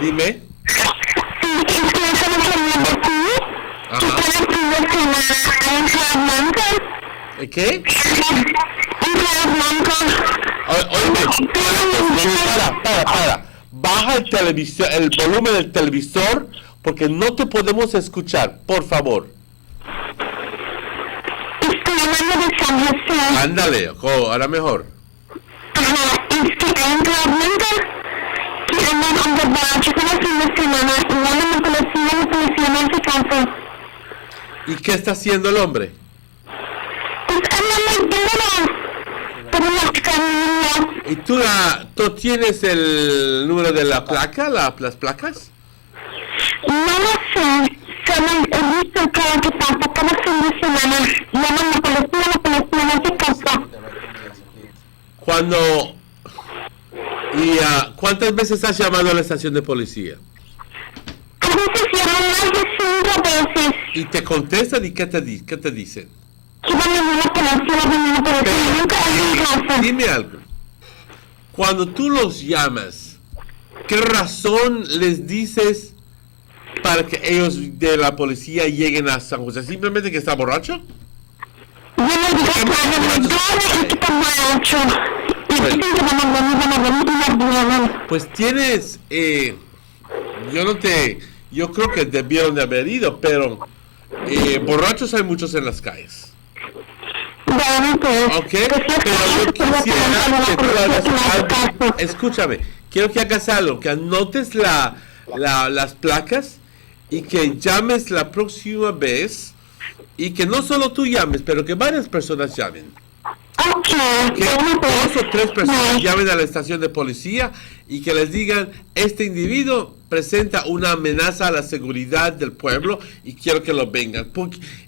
Dime. ¿Qué? Para. Baja el volumen del televisor porque no te podemos escuchar, por favor. Estoy hablando de San José. Ándale, ahora mejor. Ajá, es que hay un tormenta que andan on the borrachos en el fin de semana y andan en policía en su casa. ¿Y qué está haciendo el hombre? Pues andan metiéndolo por una camioneta. ¿Y tú tienes el número de la placa, las placas? No lo sé, solo he visto que pasa cada fin de semana. Llaman a la policía en su casa. ¿Cuántas veces has llamado a la estación de policía? A veces llaman más de 5 veces. ¿Y te contestan y qué te dicen? Que van a venir a la policía, nunca hay caso. Dime algo. Cuando tú los llamas, ¿qué razón les dices para que ellos de la policía lleguen a San José? ¿Simplemente que está borracho? Yo le digo que está borracho. Pues tienes, yo creo que debieron de haber ido, pero borrachos hay muchos en las calles. Ok, pero yo quisiera que tú hagas algo. Escúchame, quiero que hagas algo, que anotes las placas y que llames la próxima vez y que no solo tú llames, pero que varias personas llamen. Que 2 o 3 personas llamen a la estación de policía y que les digan, este individuo presenta una amenaza a la seguridad del pueblo y quiero que lo vengan.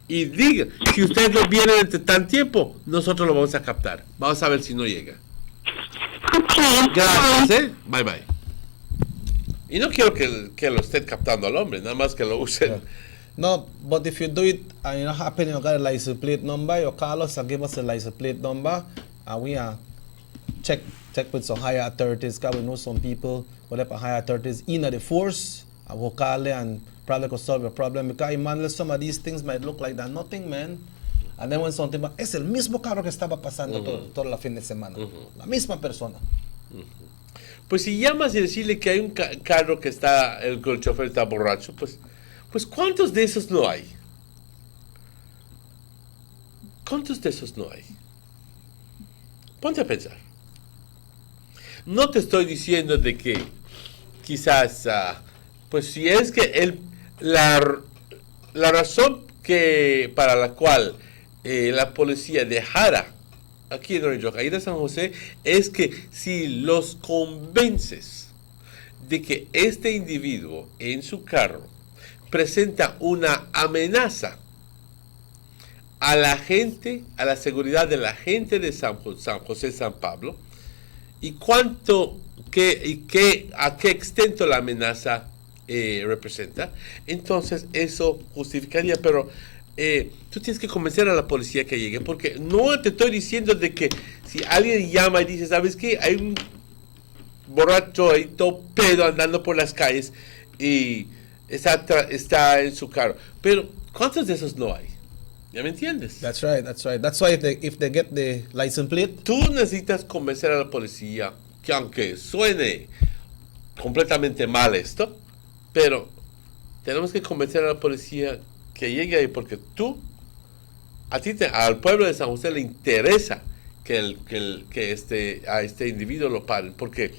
Y digan, si ustedes no vienen entre tan tiempo, nosotros lo vamos a captar. Vamos a ver si no llega. Gracias, Bye bye. Y no quiero que lo estén captando al hombre, nada más que lo usen. No, but if you do it and you're not happy, you got a license plate number, you call us and give us a license plate number, and we check with some higher authorities, because we know some people who have higher authorities in the force, and we'll call them and probably could solve the problem, because man, some of these things might look like they're nothing, man. And then when something, es el mismo carro que estaba pasando todo la fin de semana, la misma persona. Pues si llamas y decirle que hay un carro que está, el chofer está borracho, pues ¿cuántos de esos no hay? ¿Cuántos de esos no hay? Ponte a pensar. No te estoy diciendo de que quizás, pues si es que la razón para la cual la policía dejara aquí en Orange Rock, ahí de San José, es que si los convences de que este individuo en su carro presenta una amenaza a la gente, a la seguridad de la gente de San José, San Pablo, y a qué extent la amenaza representa, entonces eso justificaría, pero tú tienes que convencer a la policía que llegue, porque no te estoy diciendo de que si alguien llama y dice, ¿sabes qué? Hay un borracho ahí todo pedo andando por las calles y está en su carro. Pero, ¿cuántos de esos no hay? ¿Ya me entiendes? That's right. That's why if they get the license plate. Tú necesitas convencer a la policía que aunque suene completamente mal esto, pero tenemos que convencer a la policía que llegue ahí porque al pueblo de San José le interesa que a este individuo lo paren, porque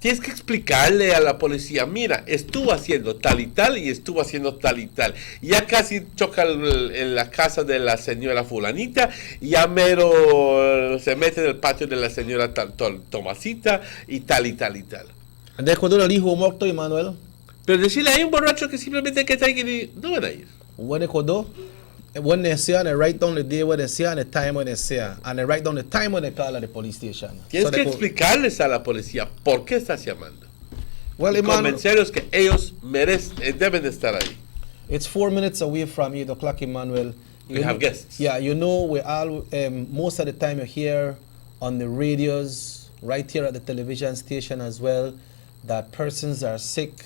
tienes que explicarle a la policía, mira, estuvo haciendo tal y tal y estuvo haciendo tal y tal. Ya casi choca en la casa de la señora fulanita, y ya mero se mete en el patio de la señora Tomasita y tal y tal y tal. ¿De cuando el hijo muerto, Emmanuel? Pero decirle, hay un borracho que simplemente que está ahí, no van a ir. When they say, and they write down the day when they say and the time when they say, and they write down the time when they call at the police station. Tienes que explicarles a la policía por qué estás llamando. Well, y convencerlos que ellos deben de estar ahí. It's 4 minutes away from 8 o'clock, Emmanuel. We have guests. Yeah, you know, we all most of the time you hear on the radios, right here at the television station as well, that persons are sick,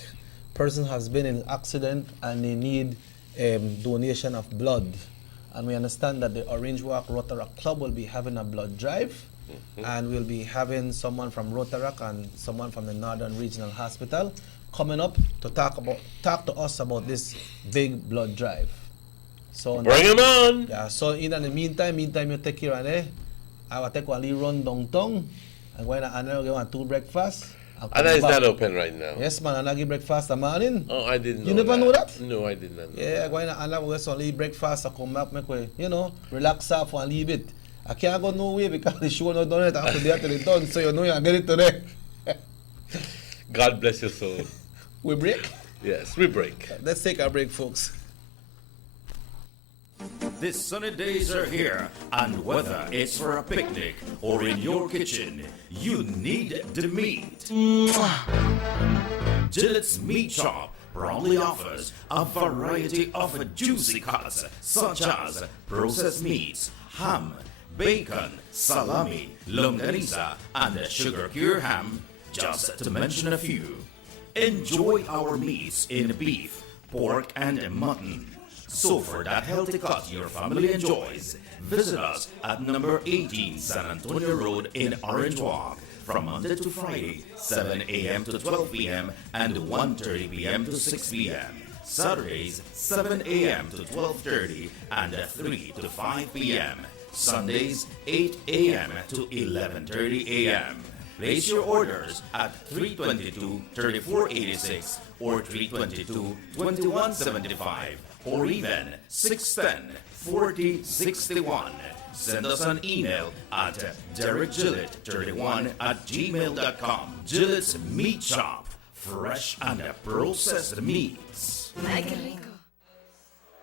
person has been in an accident, and they need donation of blood. And we understand that the Orange Walk Rotaract Club will be having a blood drive, and we'll be having someone from Rotaract and someone from the Northern Regional Hospital coming up to talk to us about this big blood drive. So bring them on. Yeah. So in the meantime you take care of it. I will take one little run downtown. I'm going to Anna do breakfast. Anna is not open right now. Yes, man. Anna give breakfast in the morning. Oh, I didn't know. You never know that? No, I did not know. Yeah, I'm going to Anna go some little breakfast. I come back, make way, relax off and leave it. I can't go nowhere because the show not done it after they are done. So you know you get it today. God bless your soul. We break? Yes, we break. Let's take a break, folks. These sunny days are here, and whether it's for a picnic or in your kitchen, you need the meat. Gillette's Meat Shop proudly offers a variety of juicy cuts such as processed meats, ham, bacon, salami, longaniza, and sugar cure ham, just to mention a few. Enjoy our meats in beef, pork, and mutton. So for that healthy cut your family enjoys, visit us at number 18 San Antonio Road in Orange Walk from Monday to Friday, 7 a.m. to 12 p.m. and 1:30 p.m. to 6 p.m. Saturdays, 7 a.m. to 12:30 and 3 to 5 p.m. Sundays, 8 a.m. to 11:30 a.m. Place your orders at 322-3486 or 322-2175 or even 610-4061. Send us an email at DerekGillett31@gmail.com. Gillette's Meat Shop, fresh and processed meats.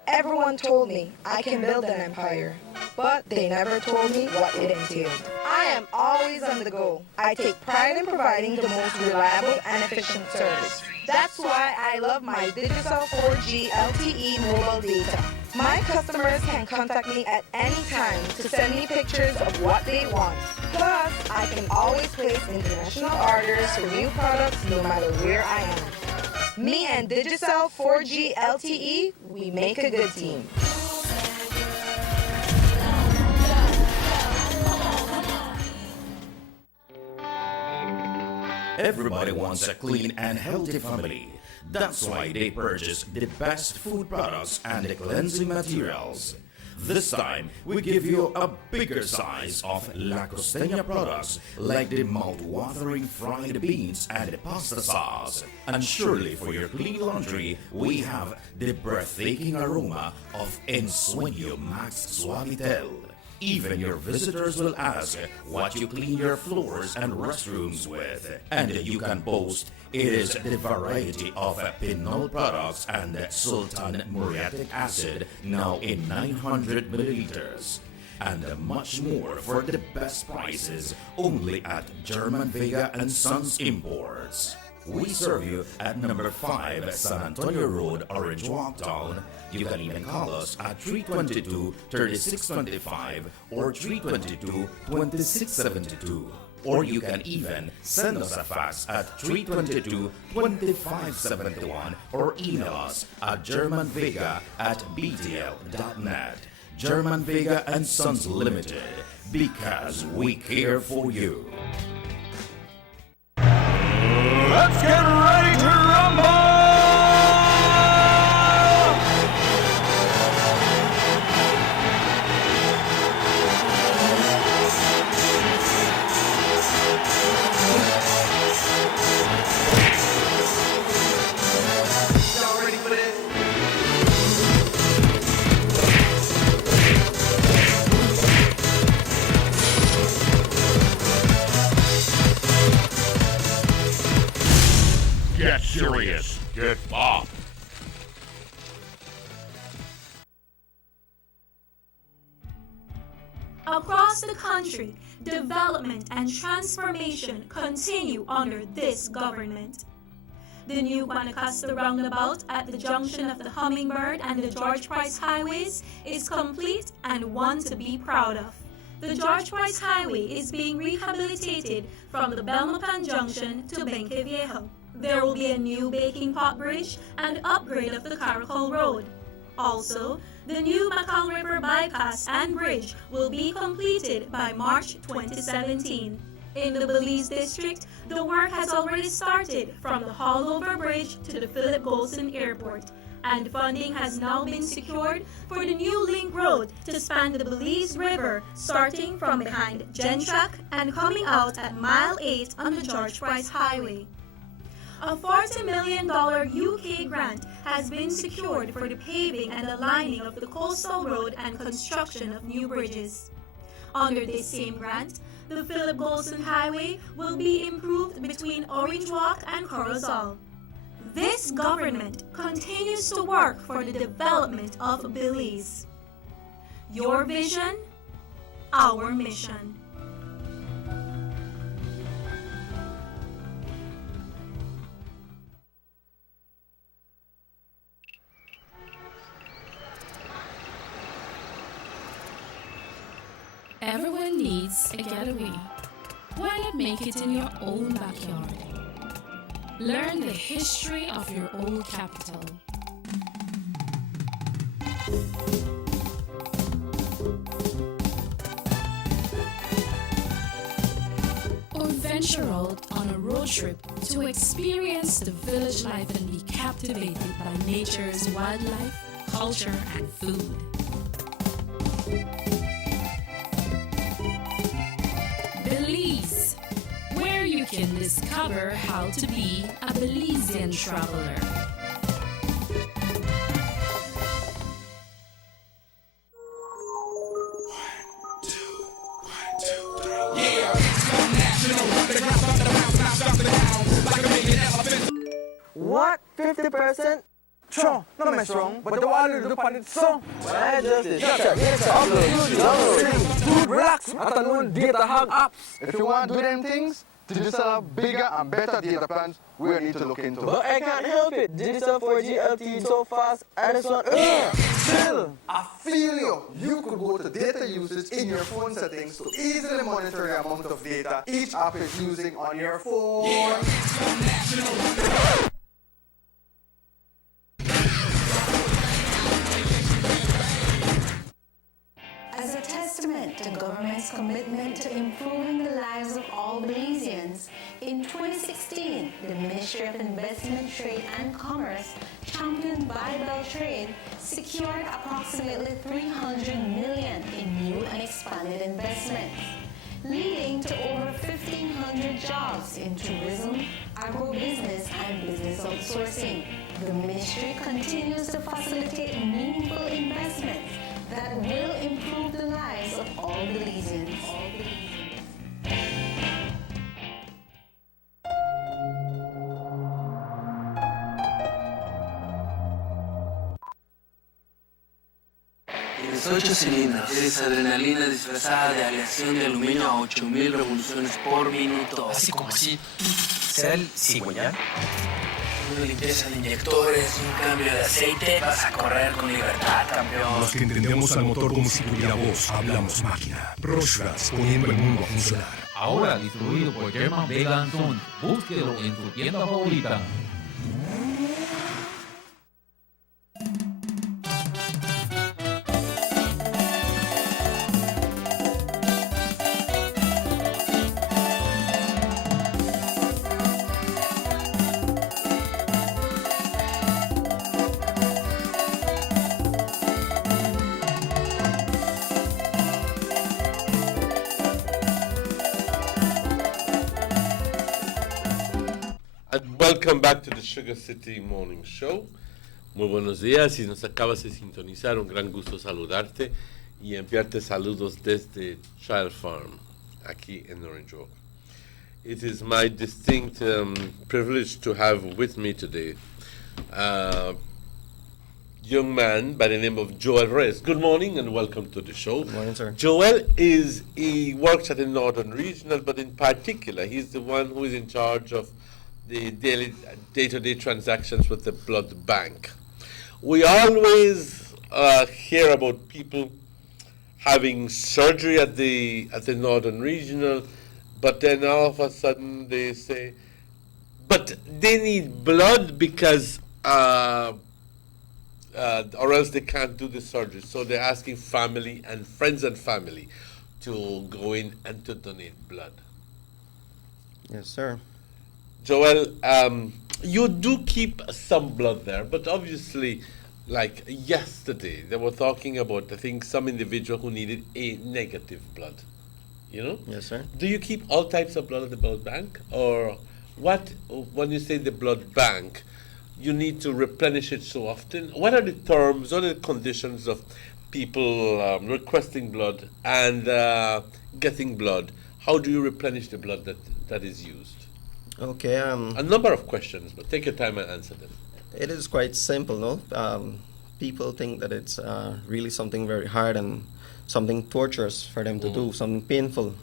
Everyone told me I can build an empire, but they never told me what it entailed. I am always on the go. I take pride in providing the most reliable and efficient service. That's why I love my Digicel 4G LTE mobile data. My customers can contact me at any time to send me pictures of what they want. Plus, I can always place international orders for new products no matter where I am. Me and Digicel 4G LTE, we make a good team. Everybody wants a clean and healthy family. That's why they purchase the best food products and the cleansing materials. This time, we give you a bigger size of La Costeña products like the mouth-watering fried beans and the pasta sauce. And surely for your clean laundry, we have the breathtaking aroma of Ensueño Max Suavitel. Even your visitors will ask what you clean your floors and restrooms with. And you can boast it is the variety of Pinol products and Sultan Muriatic acid now in 900 milliliters. And much more for the best prices only at German Vega and Sons Imports. We serve you at number 5 San Antonio Road, Orange Walk Town. You can even call us at 322-3625 or 322-2672. Or you can even send us a fax at 322-2571 or email us at germanvega@btl.net. German Vega and Sons Limited, because we care for you. Let's get ready to rumble! Y'all ready for this? Get serious. Get up. Across the country, development and transformation continue under this government. The new Guanacaste roundabout at the junction of the Hummingbird and the George Price highways is complete and one to be proud of. The George Price Highway is being rehabilitated from the Belmopan Junction to Benque Viejo. There will be a new baking pot bridge and upgrade of the Caracol Road. Also, the new Macau River bypass and bridge will be completed by March 2017. In the Belize district, the work has already started from the Hallover Bridge to the Philip Golson Airport, and funding has now been secured for the new link road to span the Belize River, starting from behind Gentrack and coming out at Mile 8 on the George Price Highway. A $40 million UK grant has been secured for the paving and the lining of the coastal road and construction of new bridges. Under this same grant, the Philip Golson Highway will be improved between Orange Walk and Corozal. This government continues to work for the development of Belize. Your vision, our mission. Everyone needs a getaway. Why not make it in your own backyard? Learn the history of your old capital. Or venture out on a road trip to experience the village life and be captivated by nature's wildlife, culture, and food. Belize, where you can discover how to be a Belizean traveler. What? 50%? Sure, not am I strong, but the one who look at it so. I just dude, relax. I don't data have apps. If you want to do them things, digital bigger and better data plans, we need to look into. But I can't help it. Digital 4G LTE so fast, I just want. Chill. I feel you. You could go to data usage in your phone settings to easily monitor the amount of data each app is using on your phone. Yeah. As a testament to government's commitment to improving the lives of all Belizeans, in 2016, the Ministry of Investment, Trade and Commerce, championed by Beltrade, secured approximately $300 million in new and expanded investments, leading to over 1,500 jobs in tourism, agribusiness and business outsourcing. The ministry continues to facilitate meaningful investments that will improve the lives of all Belizeans. Tienes 8 cilindros. Eres adrenalina disfrazada de aleación de aluminio a 8000 revoluciones por minuto. Así como así. ¿Será el cigüeñal? Una limpieza de inyectores, un cambio de aceite, vas a correr con libertad, campeón. Los que entendemos al motor como si tuviera voz, hablamos máquina. Rostras, poniendo el mundo a funcionar. Ahora distribuido por German Vega & Sons. Búsquelo en su tienda favorita. And welcome back to the Sugar City Morning Show. Muy buenos días. Si nos acabas de sintonizar, un gran gusto saludarte y enviarte saludos desde Child Farm, aquí en Orange Grove. It is my distinct privilege to have with me today a young man by the name of Joel Reyes. Good morning and welcome to the show. Good morning, sir. Joel he works at the Northern Regional, but in particular, he's the one who is in charge of the daily day-to-day transactions with the blood bank. We always hear about people having surgery at the Northern Regional, but then all of a sudden they say, but they need blood because or else they can't do the surgery. So they're asking family and friends and family to go in and to donate blood. Yes, sir. Joel, you do keep some blood there, but obviously, like yesterday, they were talking about, I think, some individual who needed A negative blood. You know? Yes, sir. Do you keep all types of blood at the blood bank? Or what, when you say the blood bank, you need to replenish it so often? What are the terms, what are the conditions of people requesting blood and getting blood? How do you replenish the blood that is used? Okay. A number of questions, but take your time and answer them. It is quite simple, no? People think that it's really something very hard and something torturous for them to do, something painful.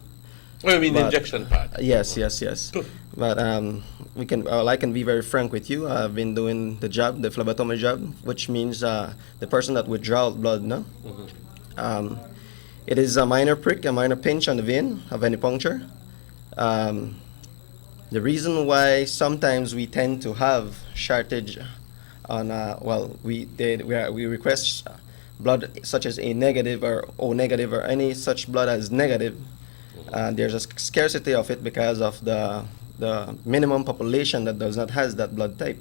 Oh, you mean the But- injection part? Yes. But I can be very frank with you. I've been doing the job, the phlebotomy job, which means the person that withdraws blood, no? It is a minor prick, a minor pinch on the vein of venipuncture. The reason why sometimes we tend to have shortage on, we request blood such as A negative or O negative or any such blood as negative. There's a scarcity of it because of the minimum population that does not has that blood type.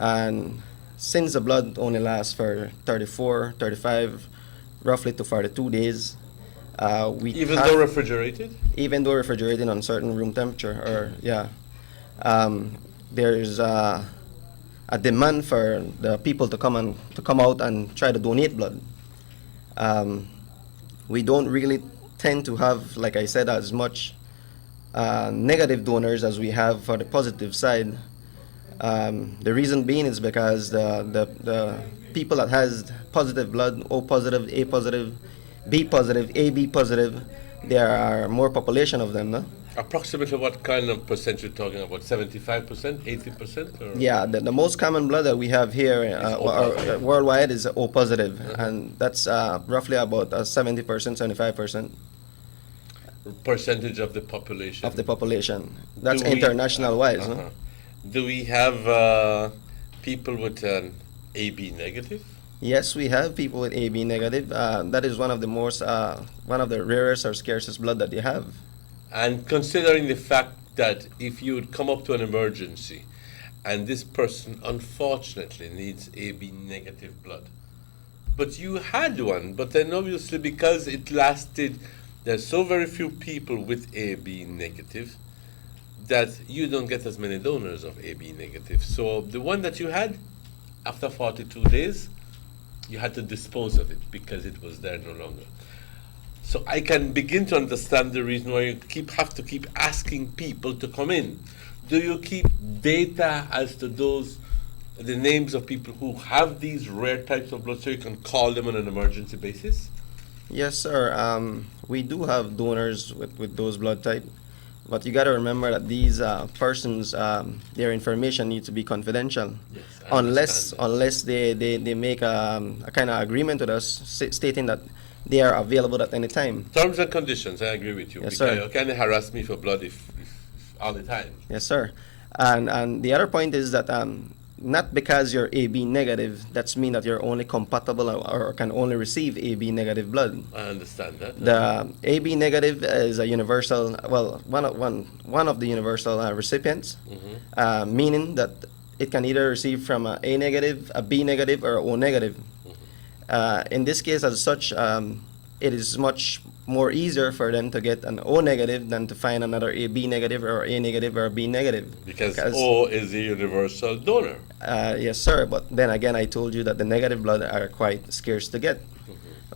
And since the blood only lasts for 34, 35, roughly to 42 days, Even though refrigerated? Even though refrigerated on certain room temperature, or there's a demand for the people to come out and try to donate blood. We don't really tend to have, like I said, as much negative donors as we have for the positive side. The reason being is because the people that has positive blood, O positive, A positive, B positive, AB positive, there are more population of them, no? Approximately what kind of percent you're talking about? 75%, 80%? Yeah, the most common blood that we have here worldwide is O positive, and that's roughly about 70%, 75%. Percentage of the population? Of the population. That's international wise, no? Do we have people with an AB negative? Yes, we have people with AB negative. That is one of the rarest or scarcest blood that you have. And considering the fact that if you would come up to an emergency and this person unfortunately needs AB negative blood, but you had one, but then obviously because it lasted, there's so very few people with AB negative that you don't get as many donors of AB negative. So the one that you had, after 42 days, you had to dispose of it because it was there no longer. So I can begin to understand the reason why you have to keep asking people to come in. Do you keep data as to the names of people who have these rare types of blood so you can call them on an emergency basis? Yes, sir. We do have donors with those blood type, but you got to remember that these persons, their information needs to be confidential. Yes, unless they make a kind of agreement with us stating that they are available at any time. Terms and conditions, I agree with you. Yes, because sir. you can't harass me for blood if all the time. Yes, sir. And the other point is that not because you're AB negative, that's mean that you're only compatible or can only receive AB negative blood. I understand that. The AB negative is a universal, well, one of the universal recipients, meaning that it can either receive from a negative, a B negative, or O negative. In this case, as such, it is much more easier for them to get an O negative than to find another AB negative or A negative or B negative. Because O is the universal donor. Yes, sir. But then again, I told you that the negative blood are quite scarce to get.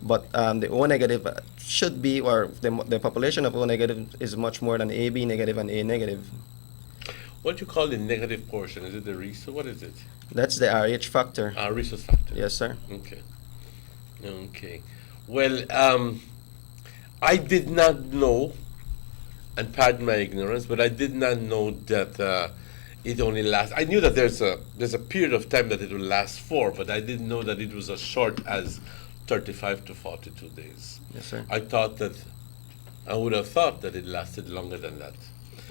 But the O negative should be, or the population of O negative is much more than AB negative and A negative. What do you call the negative portion? Is it the rhesus? What is it? That's the RH factor. Rhesus factor. Yes, sir. Okay. Okay. Well, I did not know, and pardon my ignorance, but I did not know that it only lasts. I knew that there's a period of time that it will last for, but I didn't know that it was as short as 35 to 42 days. Yes, sir. I would have thought that it lasted longer than that.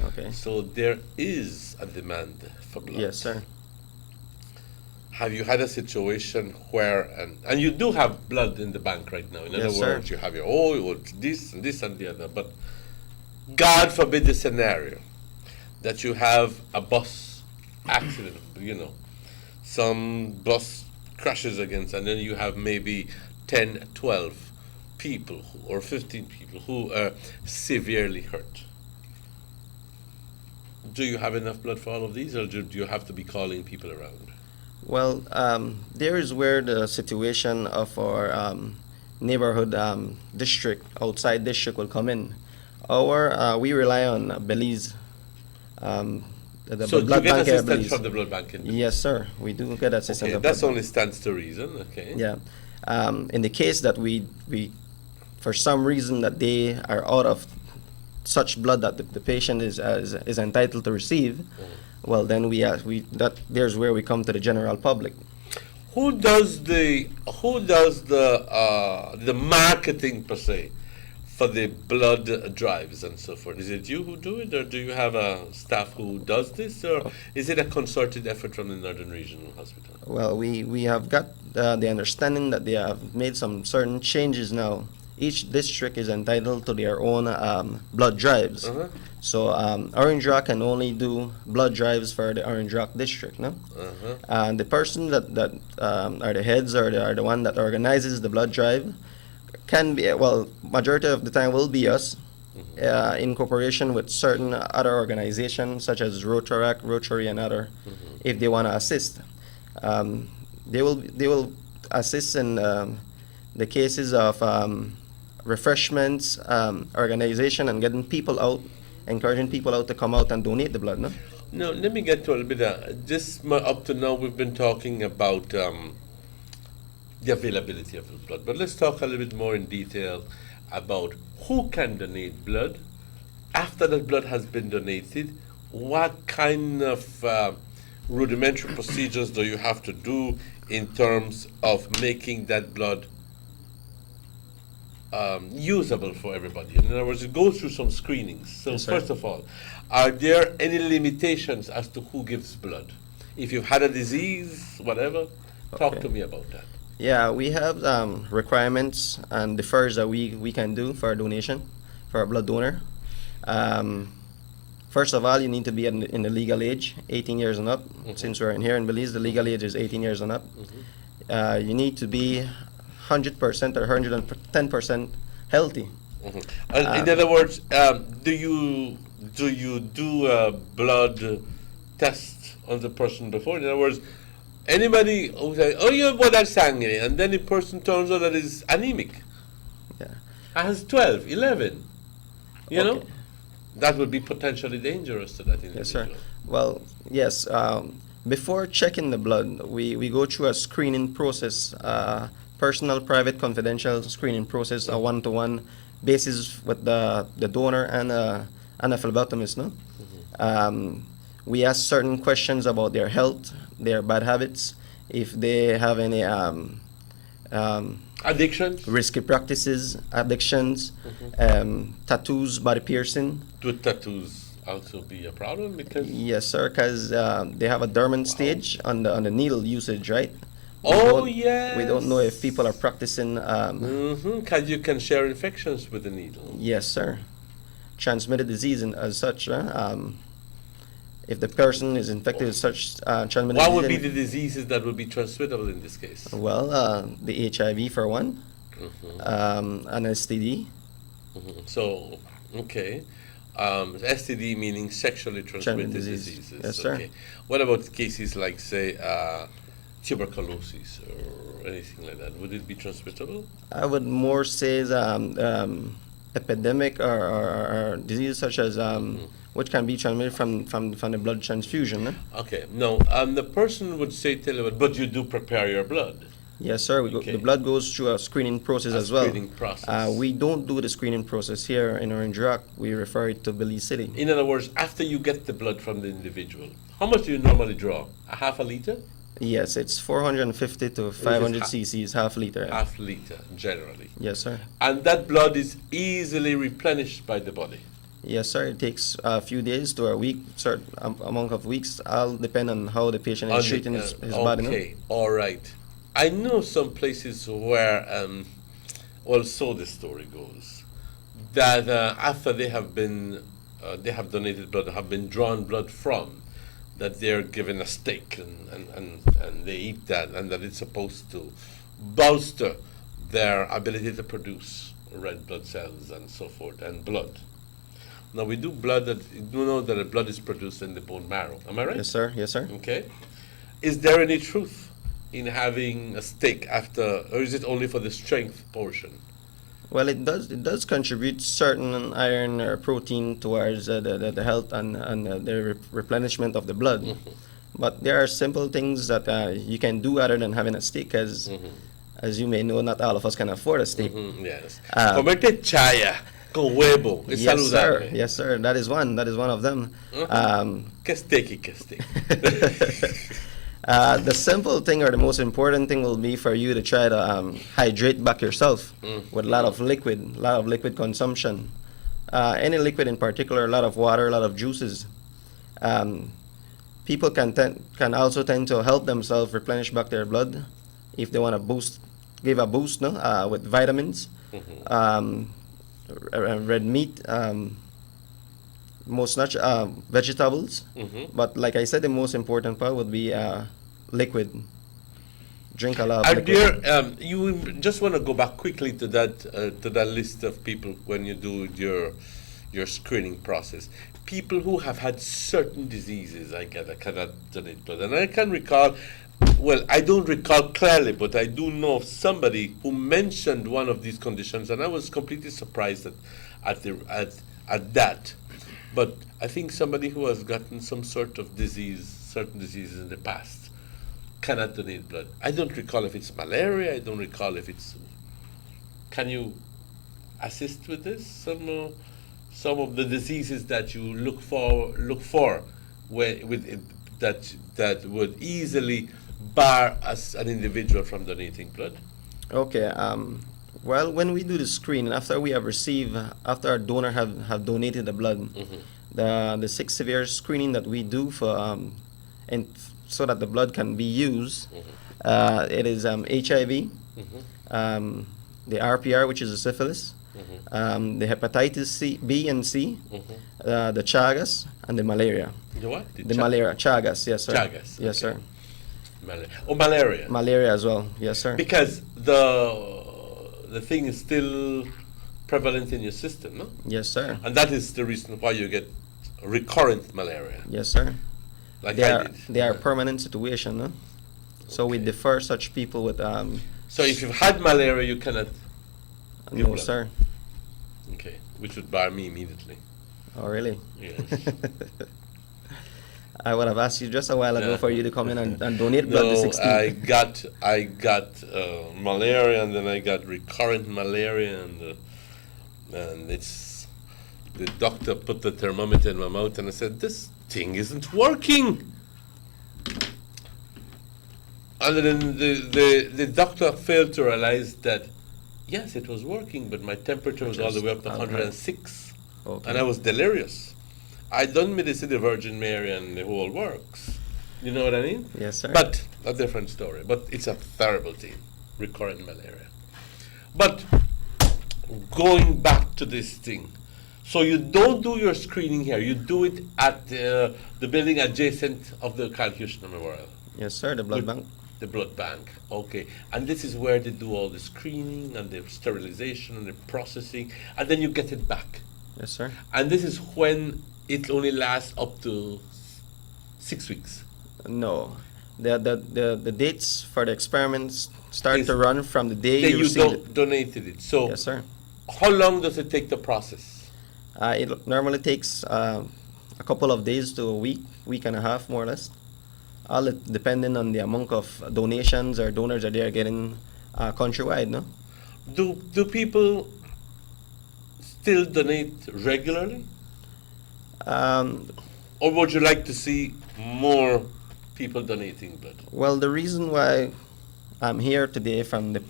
Okay. So there is a demand for blood. Yes, sir. Have you had a situation where, and you do have blood in the bank right now, in Yes, other sir. words, you have your oil, this and the other, but God forbid the scenario that you have a bus accident, some bus crashes against, and then you have maybe 10, 12 people or 15 people who are severely hurt. Do you have enough blood for all of these, or do you have to be calling people around? Well, there is where the situation of our neighborhood district, outside district, will come in. We rely on Belize. The So blood you get bank here at assistance Belize. from the blood bank in Belize? Yes, sir. We do get assistance. Okay, from that's blood only stands to reason. Okay. Yeah. In the case that we for some reason that they are out of such blood that the patient is entitled to receive, well then there's where we come to the general public. Who does the marketing per se for the blood drives and so forth? Is it you who do it, or do you have a staff who does this, or is it a concerted effort from the Northern Regional Hospital? Well, we have got the understanding that they have made some certain changes now. Each district is entitled to their own blood drives. So Orange Rock can only do blood drives for the Orange Rock district, no? And the person that are the heads or are the one that organizes the blood drive can be, well, majority of the time will be us, in cooperation with certain other organizations such as Rotary and other, if they want to assist. They will assist in the cases of refreshments, organization, and getting people out, encouraging people out to come out and donate the blood, no? No, let me get to a little bit. Up to now, we've been talking about the availability of the blood, but let's talk a little bit more in detail about who can donate blood. After the blood has been donated, what kind of rudimentary procedures do you have to do in terms of making that blood usable for everybody? In other words, it goes through some screenings. So Yes, sir. first of all, are there any limitations as to who gives blood? If you've had a disease, whatever, talk Okay. to me about that. Yeah, we have requirements and defers that we can do for a donation, for a blood donor. First of all, you need to be in the legal age, 18 years and up. Since we're in here in Belize, the legal age is 18 years and up. You need to be 100% or 110% healthy. In other words, do you do a blood test on the person before? In other words, anybody who says, "Oh, you have blood sanguine," and then the person turns out that is anemic, has 12, 11, you know, that would be potentially dangerous to that individual. Yes, sir. Well, yes. Before checking the blood, we go through a screening process, personal, private, confidential screening process, a one-to-one basis with the donor and a phlebotomist. No, we ask certain questions about their health, their bad habits, if they have any Addictions? Risky practices, addictions, tattoos, body piercing. Would tattoos also be a problem? Because Yes, sir, because they have a dormant stage on the needle usage, right? yes. We don't know if people are practicing. Because you can share infections with the needle. Yes, sir. Transmitted disease as such. If the person is infected with such transmitted What disease. would be the diseases that would be transmittable in this case? Well, the HIV for one, an STD. So, okay. STD meaning sexually transmitted diseases. Yes, sir. Okay. What about cases like, say, tuberculosis or anything like that? Would it be transmittable? I would more say epidemic or disease such as which can be transmitted from the blood transfusion. Okay. No, the person would say, but you do prepare your blood. Yes, sir. The blood goes through a screening process as well. Screening process. We don't do the screening process here in Orange Rock. We refer it to Belize City. In other words, after you get the blood from the individual, how much do you normally draw? A half a liter? Yes, it's 450 to 500 cc's, half liter. Half liter, generally. Yes, sir. And that blood is easily replenished by the body. Yes, sir. It takes a few days to a week, certain amount of weeks. All depend on how the patient is treating his body. Okay, all right. I know some places where, so the story goes, that after they have donated blood, have been drawn blood from, that they're given a steak and they eat that, and that it's supposed to bolster their ability to produce red blood cells and so forth, and blood. Now we do know that the blood is produced in the bone marrow. Am I right? Yes, sir. Yes, sir. Okay. Is there any truth in having a steak after, or is it only for the strength portion? Well, it does contribute certain iron or protein towards the health and the replenishment of the blood. But there are simple things that you can do other than having a steak, as you may know, not all of us can afford a steak. Yes. Comerte chaya con huevo. Es yes, saludable. sir. Yes, sir. That is one of them. Que steak. The simple thing or the most important thing will be for you to try to hydrate back yourself with a lot of liquid consumption. Any liquid in particular, a lot of water, a lot of juices. People can also tend to help themselves replenish back their blood if they want to give a boost, with vitamins, red meat, most vegetables. But like I said, the most important part would be liquid. Drink a lot of liquid. You just want to go back quickly to that list of people when you do your screening process. People who have had certain diseases, I cannot donate blood. And I can recall, well, I don't recall clearly, but I do know of somebody who mentioned one of these conditions, and I was completely surprised at that. But I think somebody who has gotten some sort of certain diseases in the past, cannot donate blood. I don't recall if it's malaria. I don't recall if it's. Can you assist with this? Some of the diseases that you look for that would easily bar us an individual from donating blood. Okay. Well, when we do the screening, after our donor have donated the blood, the 6 severe screening that we do for and so that the blood can be used, it is HIV, the RPR, which is a syphilis, the hepatitis B and C, the Chagas, and the malaria. The what? The malaria, Chagas, yes, sir. Chagas, yes, sir. Malaria. Malaria as well, yes, sir. Because the thing is still prevalent in your system, no? Yes, sir. And that is the reason why you get recurrent malaria. Yes, sir. Like they are permanent situation, no? So we defer such people with. So if you've had malaria, you cannot. No, sir. Okay, which would bar me immediately. Oh, really? Yes. I would have asked you just a while ago for you to come in and donate blood to 16. I got malaria, and then I got recurrent malaria, and it's the doctor put the thermometer in my mouth, and I said, "This thing isn't working." And then the doctor failed to realize that, yes, it was working, but my temperature was all the way up to 106. Okay. And I was delirious. I done medicine, the Virgin Mary, and the whole works. You know what I mean? Yes, sir. But a different story. But it's a terrible thing, recurrent malaria. But going back to this thing, so you don't do your screening here. You do it at the building adjacent of the Carl Kirchner Memorial. Yes, sir. The blood bank. The blood bank. Okay. And this is where they do all the screening and the sterilization and the processing, and then you get it back. Yes, sir. And this is when it only lasts up to 6 weeks. No, the dates for the experiments start to run from the day Then you you receive it. donated it. So Yes, sir. how long does it take the process? It normally takes a couple of days to a week and a half, more or less. All depending on the amount of donations or donors that they are getting countrywide, no? Do people still donate regularly? Or would you like to see more people donating blood? Well, the reason why I'm here today from the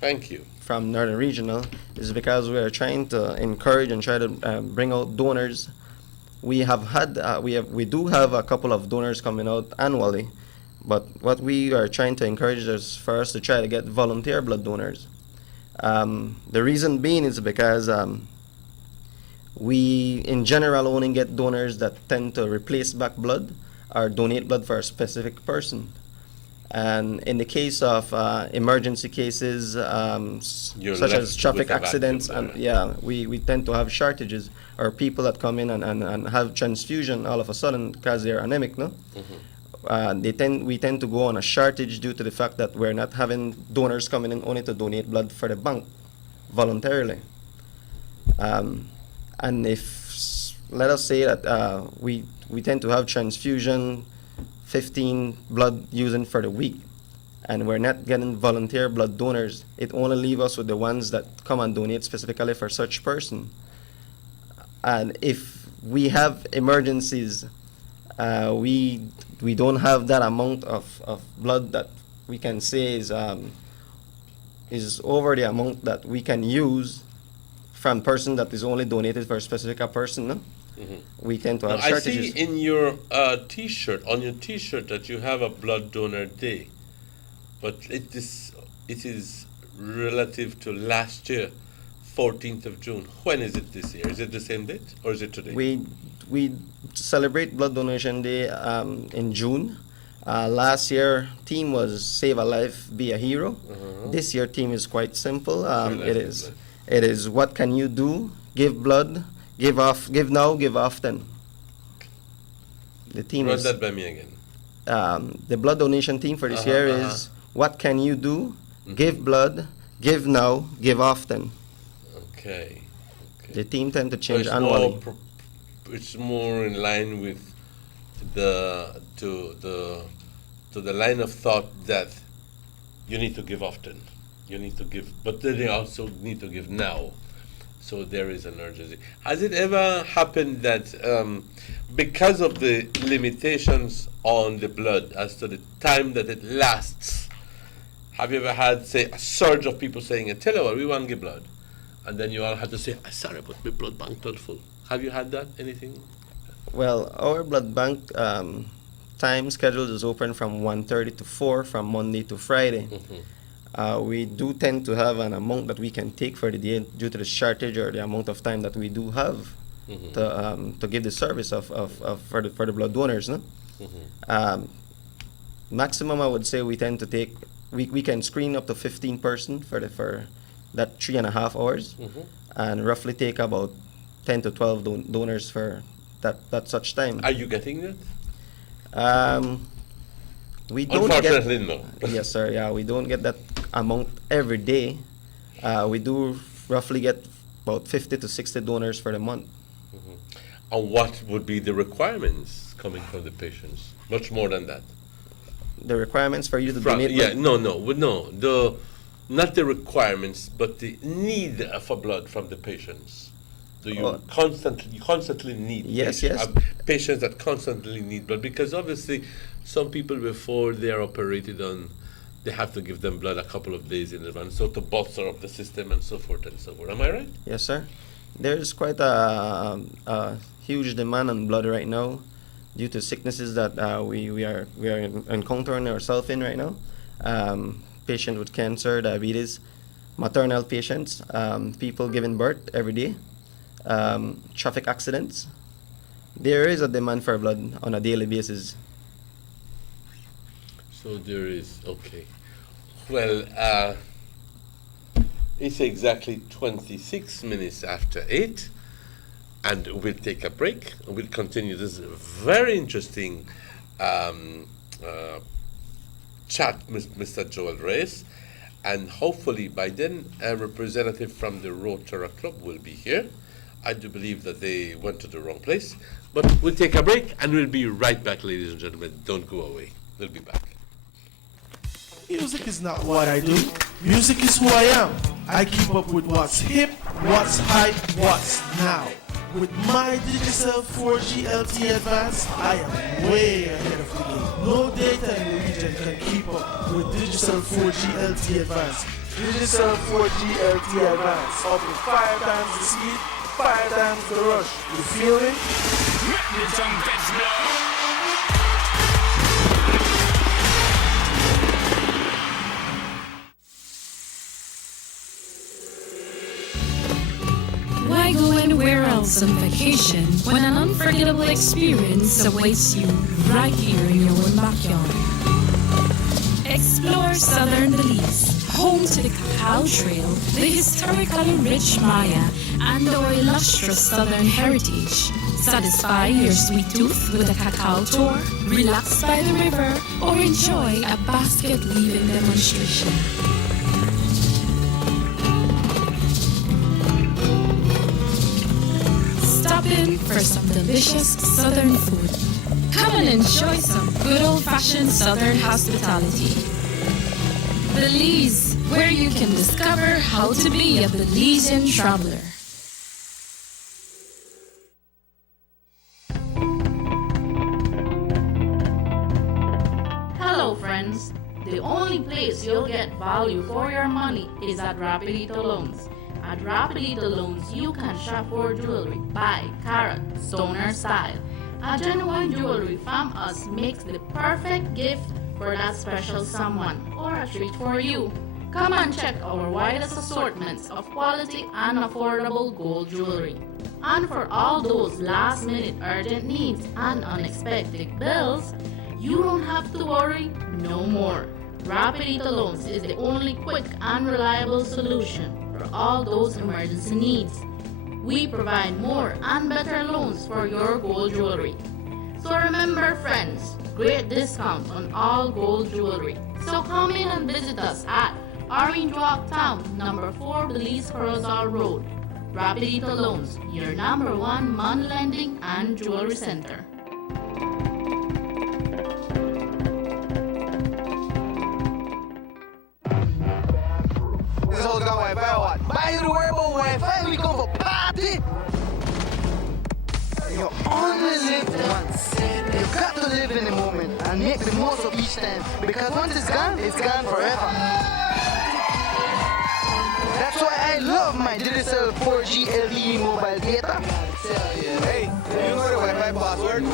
Thank you. from Northern Regional is because we are trying to encourage and try to bring out donors. We have had we do have a couple of donors coming out annually, but what we are trying to encourage is for us to try to get volunteer blood donors. The reason being is because we in general only get donors that tend to replace back blood or donate blood for a specific person. And in the case of emergency cases such as traffic accidents, and we tend to have shortages or people that come in and have transfusion all of a sudden because they're anemic, no? We tend to go on a shortage due to the fact that we're not having donors coming in only to donate blood for the bank voluntarily. And if, let us say that we tend to have transfusion 15 blood using for the week, and we're not getting volunteer blood donors, it only leaves us with the ones that come and donate specifically for such person. And if we have emergencies, we don't have that amount of blood that we can say is over the amount that we can use from person that is only donated for a specific person, no? We tend to have I shortages. see in your T-shirt, on your T-shirt, that you have a blood donor day, but it is relative to last year, 14th of June. When is it this year? Is it the same date or is it today? We celebrate Blood Donation Day in June. Last year theme was Save a Life, Be a Hero. This year theme is quite simple. It is what can you do? Give blood. Give now, give often. The theme Run is that by me again. the blood donation theme for this year is what can you do? Give blood, give now, give often. Okay. The theme tend to So change it's annually. it's more in line with the line of thought that you need to give often. You need to give, but then you also need to give now. So there is an urgency. Has it ever happened that because of the limitations on the blood as to the time that it lasts, have you ever had, say, a surge of people saying, tell you what, we want to give blood? And then you all have to say, sorry, but my blood bank not full. Have you had that? Anything? Well, our blood bank time schedule is open from 1:30 to 4 from Monday to Friday. We do tend to have an amount that we can take for the day due to the shortage or the amount of time that we do have to give the service for the blood donors. No? Maximum, I would say, we tend to take. We can screen up to 15 person for that 3.5 hours, and roughly take about 10 to 12 donors for that such time. Are you getting that? We don't Unfortunately, get, no. Yes, sir. Yeah, we don't get that amount every day. We do roughly get about 50 to 60 donors for the month. And what would be the requirements coming from the patients? Much more than that. The requirements for you to donate? Not the requirements, but the need for blood from the patients. Do you constantly need Yes, patients, yes. patients that constantly need blood? Because obviously, some people before they are operated on, they have to give them blood a couple of days in advance, so to bolster up the system and so forth and so forth. Am I right? Yes, sir. There's quite a huge demand on blood right now due to sicknesses that we are encountering ourselves in right now. Patients with cancer, diabetes, maternal patients, people giving birth every day, traffic accidents. There is a demand for blood on a daily basis. So there is, okay. Well, it's exactly 26 minutes after 8, and we'll take a break. We'll continue this very interesting chat with Mr. Joel Reyes, and hopefully by then a representative from the Rotary Club will be here. I do believe that they went to the wrong place, but we'll take a break and we'll be right back, ladies and gentlemen. Don't go away. We'll be back. Music is not what I do. Music is who I am. I keep up with what's hip, what's hype, what's now. With my Digicel 4G LTE Advance, I am way ahead of the game. No data in the region can keep up with Digicel 4G LTE Advance. Digicel 4G LTE Advance, up to 5 times the speed, 5 times the rush. You feel it? Why go anywhere else on vacation when an unforgettable experience awaits you right here in your own backyard? Explore Southern Belize, home to the Cacao Trail, the historically rich Maya, and our illustrious Southern heritage. Satisfy your sweet tooth with a cacao tour, relax by the river, or enjoy a basket weaving demonstration. Stop in for some delicious Southern food. Come and enjoy some good old-fashioned Southern hospitality. Belize, where you can discover how to be a Belizean traveler. Hello friends, the only place you'll get value for your money is at Rapidito Loans. At Rapidito Loans, you can shop for jewelry, buy, carat, stoner style. A genuine jewelry from us makes the perfect gift for that special someone or a treat for you. Come and check our widest assortments of quality and affordable gold jewelry. And for all those last-minute urgent needs and unexpected bills, you don't have to worry no more. Rapidito Loans is the only quick and reliable solution for all those emergency needs. We provide more and better loans for your gold jewelry. So remember friends, great discount on all gold jewelry. So come in and visit us at Orange Walk Town, number 4 Belize Corozal Road. Rapidito Loans, your number 1 money lending and jewelry center. This whole got Wi-Fi or what? Buy the worry about Wi-Fi, we come for party! You only live once. You got to live in the moment and make the most of each time, because once it's gone forever. That's why I love my Digicel 4G LTE mobile data. Hey, do you know the Wi-Fi password?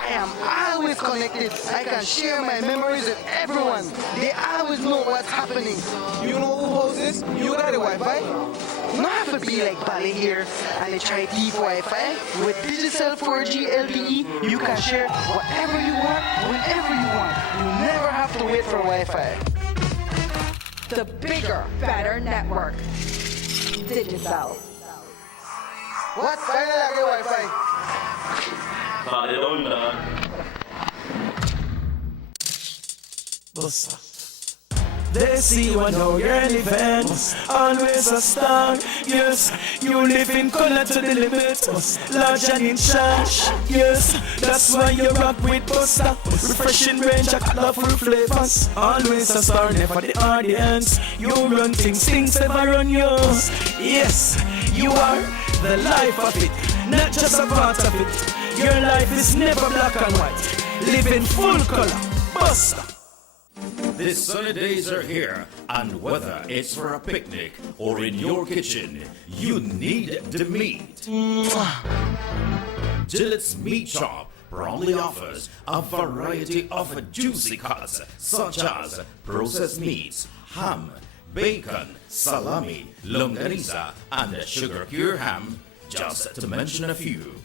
I am always connected. I can share my memories with everyone. They always know what's happening. You know who hosts this? You got the Wi-Fi? You don't have to be like Bali here and they try thief Wi-Fi. With Digicel 4G LTE, you can share whatever you want, whenever you want. You never have to wait for Wi-Fi. The bigger, better network. Digicel. What? Finally I get Wi-Fi. They see you and know you're an event. Always a star, yes. You live in color to the limit. Large and in charge, yes. That's why you rock with Buster. Refreshing range of colorful flavors. Always a star, never the audience. You run things never run yours. Yes, you are the life of it, not just a part of it. Your life is never black and white. live in full color. Buster. The sunny days are here, and whether it's for a picnic or in your kitchen, you need the meat. Gillette's Meat Shop proudly offers a variety of juicy cuts such as processed meats, ham, bacon, salami, longaniza, and sugar-cured ham, just to mention a few.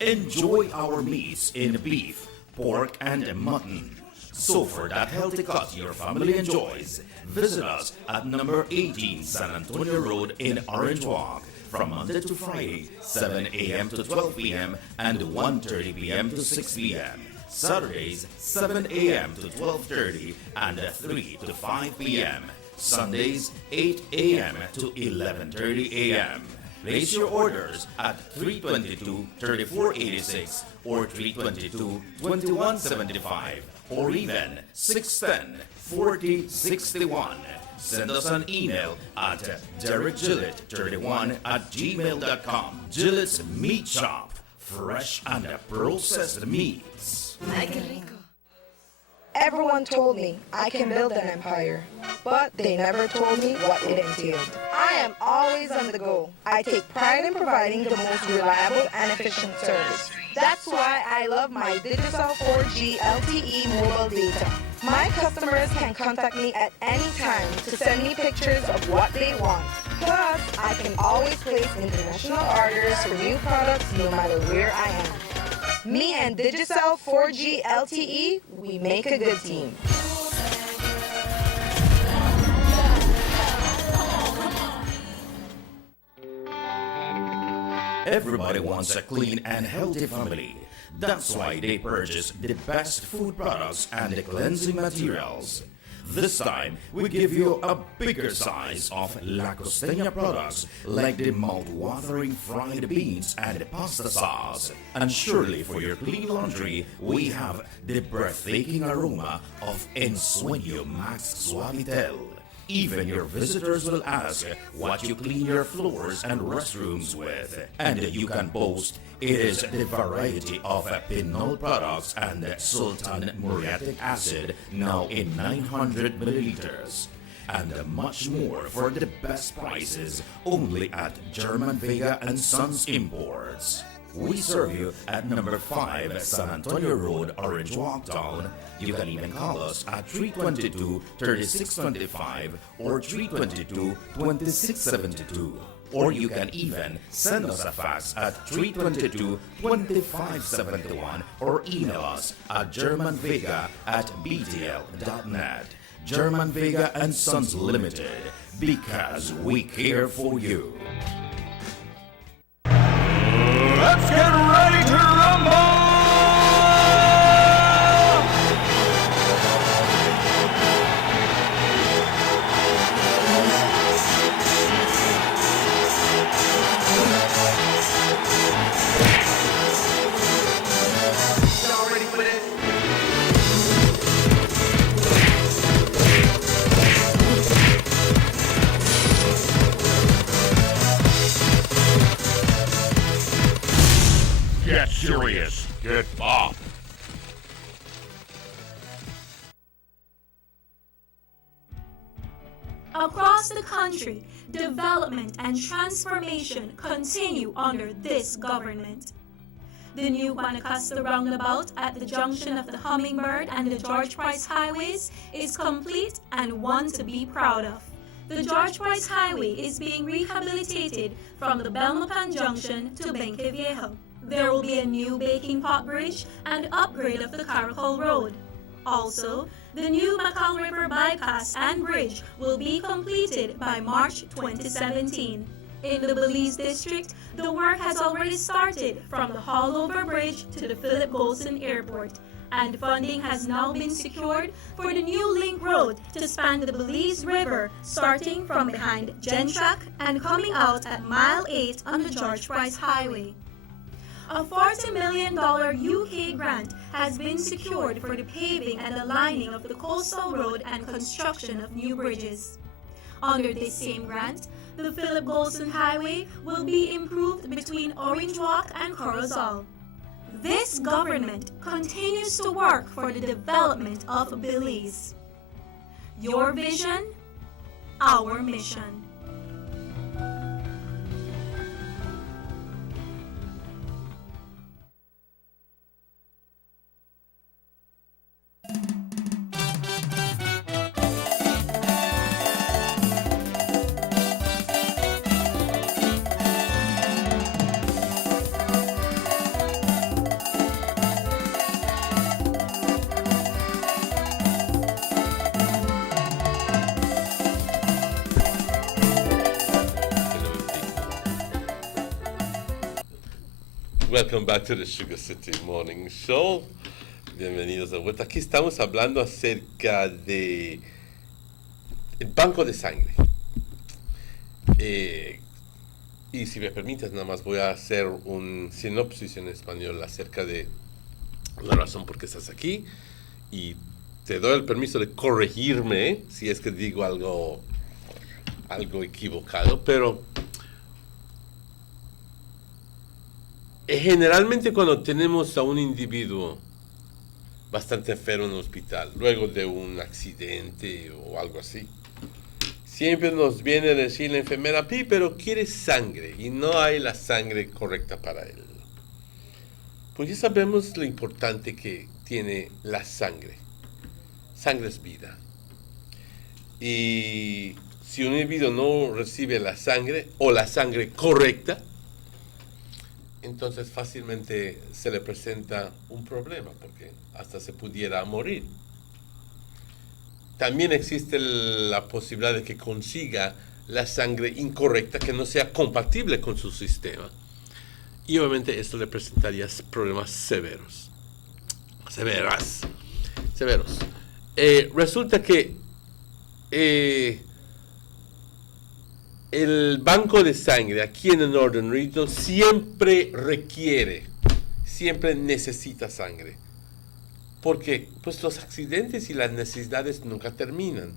Enjoy our meats in beef, pork, and mutton. So for that healthy cut your family enjoys, visit us at number 18 San Antonio Road in Orange Walk from Monday to Friday, 7 a.m. to 12 p.m. and 1:30 p.m. to 6 p.m. Saturdays, 7 a.m. to 12:30 and 3 to 5 p.m. Sundays, 8 a.m. to 11:30 a.m. Place your orders at 322-3486 or 322-2175 or even 610-4061. Send us an email at derekgillett31@gmail.com. Gillette's Meat Shop, fresh and processed meats. Everyone told me I can build an empire, but they never told me what it entailed. I am always on the go. I take pride in providing the most reliable and efficient service. That's why I love my Digicel 4G LTE mobile data. My customers can contact me at any time to send me pictures of what they want. Plus, I can always place international orders for new products no matter where I am. Me and Digicel 4G LTE, we make a good team. Everybody wants a clean and healthy family. That's why they purchase the best food products and the cleansing materials. This time, we give you a bigger size of La Costeña products like the mouth-watering fried beans and the pasta sauce. And surely for your clean laundry, we have the breathtaking aroma of Ensueño Max Suavitel. Even your visitors will ask what you clean your floors and restrooms with. And you can boast it is the variety of Pinol products and Sultan Muriatic acid now in 900 milliliters. And much more for the best prices only at German Vega and Sons Imports. We serve you at number 5 San Antonio Road, Orange Walk Town. You can even call us at 322-3625 or 322-2672. Or you can even send us a fax at 322-2571 or email us at germanvega@btl.net. German Vega and Sons Limited, because we care for you. Let's get ready to rumble! Y'all ready for this? Get serious. Get up. Across the country, development and transformation continue under this government. The new Guanacaste roundabout at the junction of the Hummingbird and the George Price Highways is complete and one to be proud of. The George Price Highway is being rehabilitated from the Belmopan Junction to Benque Viejo. There will be a new baking pot bridge and upgrade of the Caracol Road. Also, the new Macal River bypass and bridge will be completed by March 2017. In the Belize district, the work has already started from the Hallover Bridge to the Philip Golson Airport, and funding has now been secured for the new link road to span the Belize River, starting from behind Gentrack and coming out at Mile 8 on the George Price Highway. A $40 million UK grant has been secured for the paving and the lining of the coastal road and construction of new bridges. Under this same grant, the Philip Golson Highway will be improved between Orange Walk and Corozal. This government continues to work for the development of Belize. Your vision, our mission. Welcome back to the Sugar City Morning Show. Bienvenidos de vuelta. Aquí estamos hablando acerca de el banco de sangre. Y si me permites, nada más voy a hacer un sinopsis en español acerca de la razón por qué estás aquí. Y te doy el permiso de corregirme si es que digo algo equivocado, pero generalmente cuando tenemos a un individuo bastante enfermo en un hospital, luego de un accidente o algo así, siempre nos viene a decir la enfermera, pero quiere sangre y no hay la sangre correcta para él. Pues ya sabemos lo importante que tiene la sangre. Sangre es vida. Y si un individuo no recibe la sangre o la sangre correcta, entonces fácilmente se le presenta un problema, porque hasta se pudiera morir. También existe la posibilidad de que consiga la sangre incorrecta que no sea compatible con su sistema. Y obviamente esto le presentaría problemas severos. Resulta que el banco de sangre aquí en el Northern Region siempre necesita sangre. Porque pues los accidentes y las necesidades nunca terminan.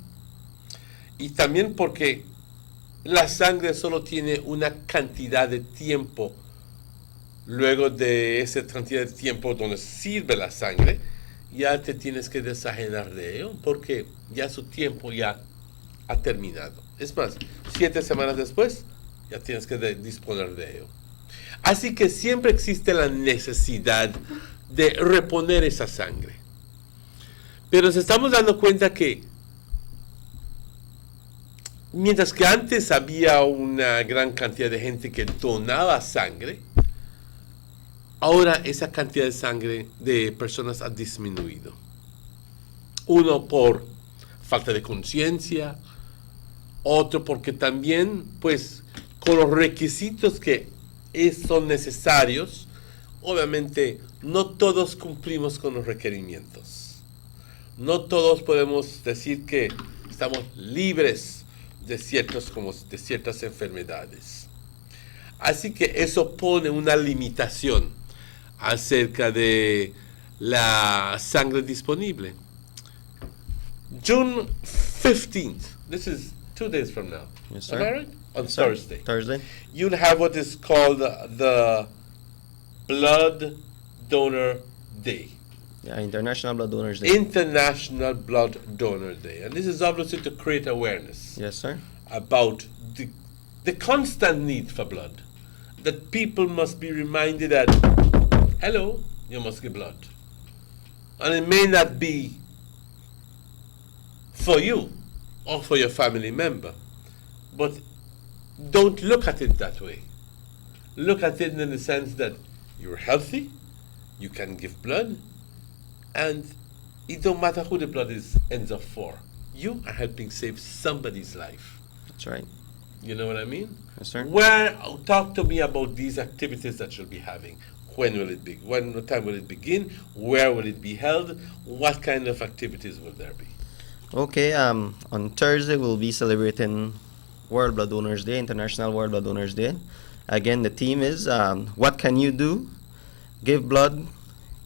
Y también porque la sangre solo tiene una cantidad de tiempo. Luego de esa cantidad de tiempo donde sirve la sangre, ya te tienes que desajenar de ello, porque ya su tiempo ya ha terminado. Es más, 7 semanas después, ya tienes que disponer de ello. Así que siempre existe la necesidad de reponer esa sangre. Pero nos estamos dando cuenta que mientras que antes había una gran cantidad de gente que donaba sangre, ahora esa cantidad de sangre de personas ha disminuido. Uno por falta de conciencia, otro porque también, pues, con los requisitos que son necesarios, obviamente no todos cumplimos con los requerimientos. No todos podemos decir que estamos libres de ciertas enfermedades. Así que eso pone una limitación acerca de la sangre disponible. June 15th, this is 2 days from now. Yes, sir. Am I right? On Yes, sir. Thursday. You'll have what is called the Blood Donor Day. Yeah, International Blood Donors Day. International Blood Donor Day. And this is obviously to create awareness. Yes, sir. About the constant need for blood. That people must be reminded that, hello, you must give blood. And it may not be for you or for your family member, but don't look at it that way. Look at it in the sense that you're healthy, you can give blood, and it don't matter who the blood ends up for. You are helping save somebody's life. That's right. You know what I mean? Yes, sir. Talk to me about these activities that you'll be having. When will it be? What time will it begin? Where will it be held? What kind of activities will there be? Okay, on Thursday we'll be celebrating World Blood Donors Day, International World Blood Donors Day. Again, the theme is, what can you do? Give blood,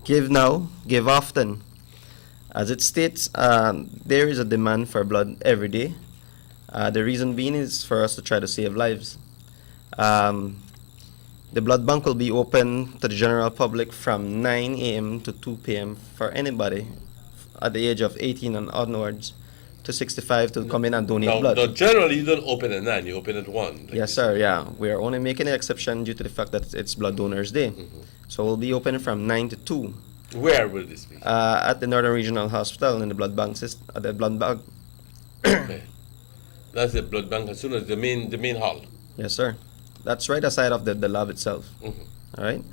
give now, give often. As it states, there is a demand for blood every day. The reason being is for us to try to save lives. The blood bank will be open to the general public from 9 a.m. to 2 p.m. for anybody at the age of 18 and onwards to 65 to come in and donate blood. Now, generally, you don't open at 9, you open at 1. Yes, sir, yeah. We are only making an exception due to the fact that it's Blood Donors Day. So we'll be open from 9 to 2. Where will this be? At the Northern Regional Hospital in the blood bank system, the blood bank. Okay. That's the blood bank as soon as the main hall. Yes, sir. That's right aside of the lab itself. All right.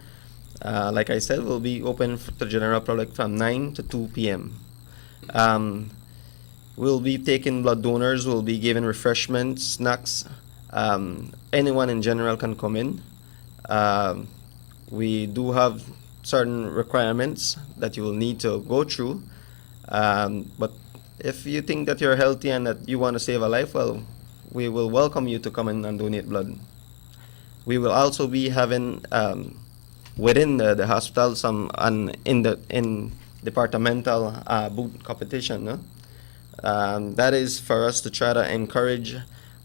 Like I said, we'll be open to the general public from 9 to 2 p.m. We'll be taking blood donors. We'll be giving refreshments, snacks. Anyone in general can come in. We do have certain requirements that you will need to go through. But if you think that you're healthy and that you want to save a life, well, we will welcome you to come in and donate blood. We will also be having within the hospital some in departmental boot competition. No? That is for us to try to encourage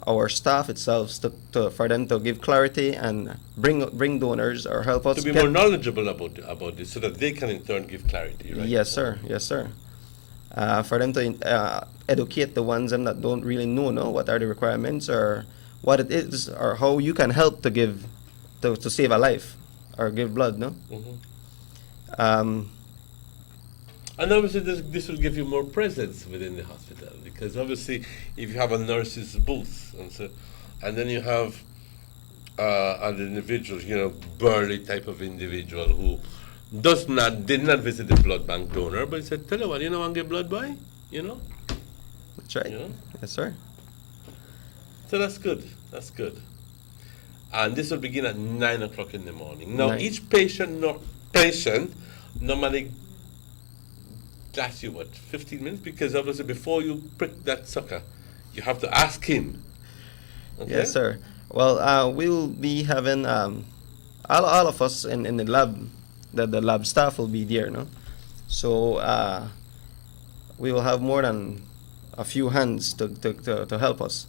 our staff itself for them to give clarity and bring donors or help us to be more knowledgeable about this, so that they can in turn give clarity. Right? Yes, sir. Yes, sir. For them to educate the ones that don't really know what are the requirements or what it is or how you can help to give to save a life or give blood. No. And obviously this will give you more presence within the hospital, because obviously if you have a nurse's booth and then you have an individual, burly type of individual who did not visit the blood bank donor, but he said, tell you what, I want to get blood by, That's right. Yes, sir. So that's good. That's good. And this will begin at 9 o'clock in the morning. Now, each patient normally lasts you, 15 minutes? Because obviously before you prick that sucker, you have to ask him. Okay? Yes, sir. Well, we'll be having all of us in the lab, the lab staff will be there, no? So we will have more than a few hands to help us.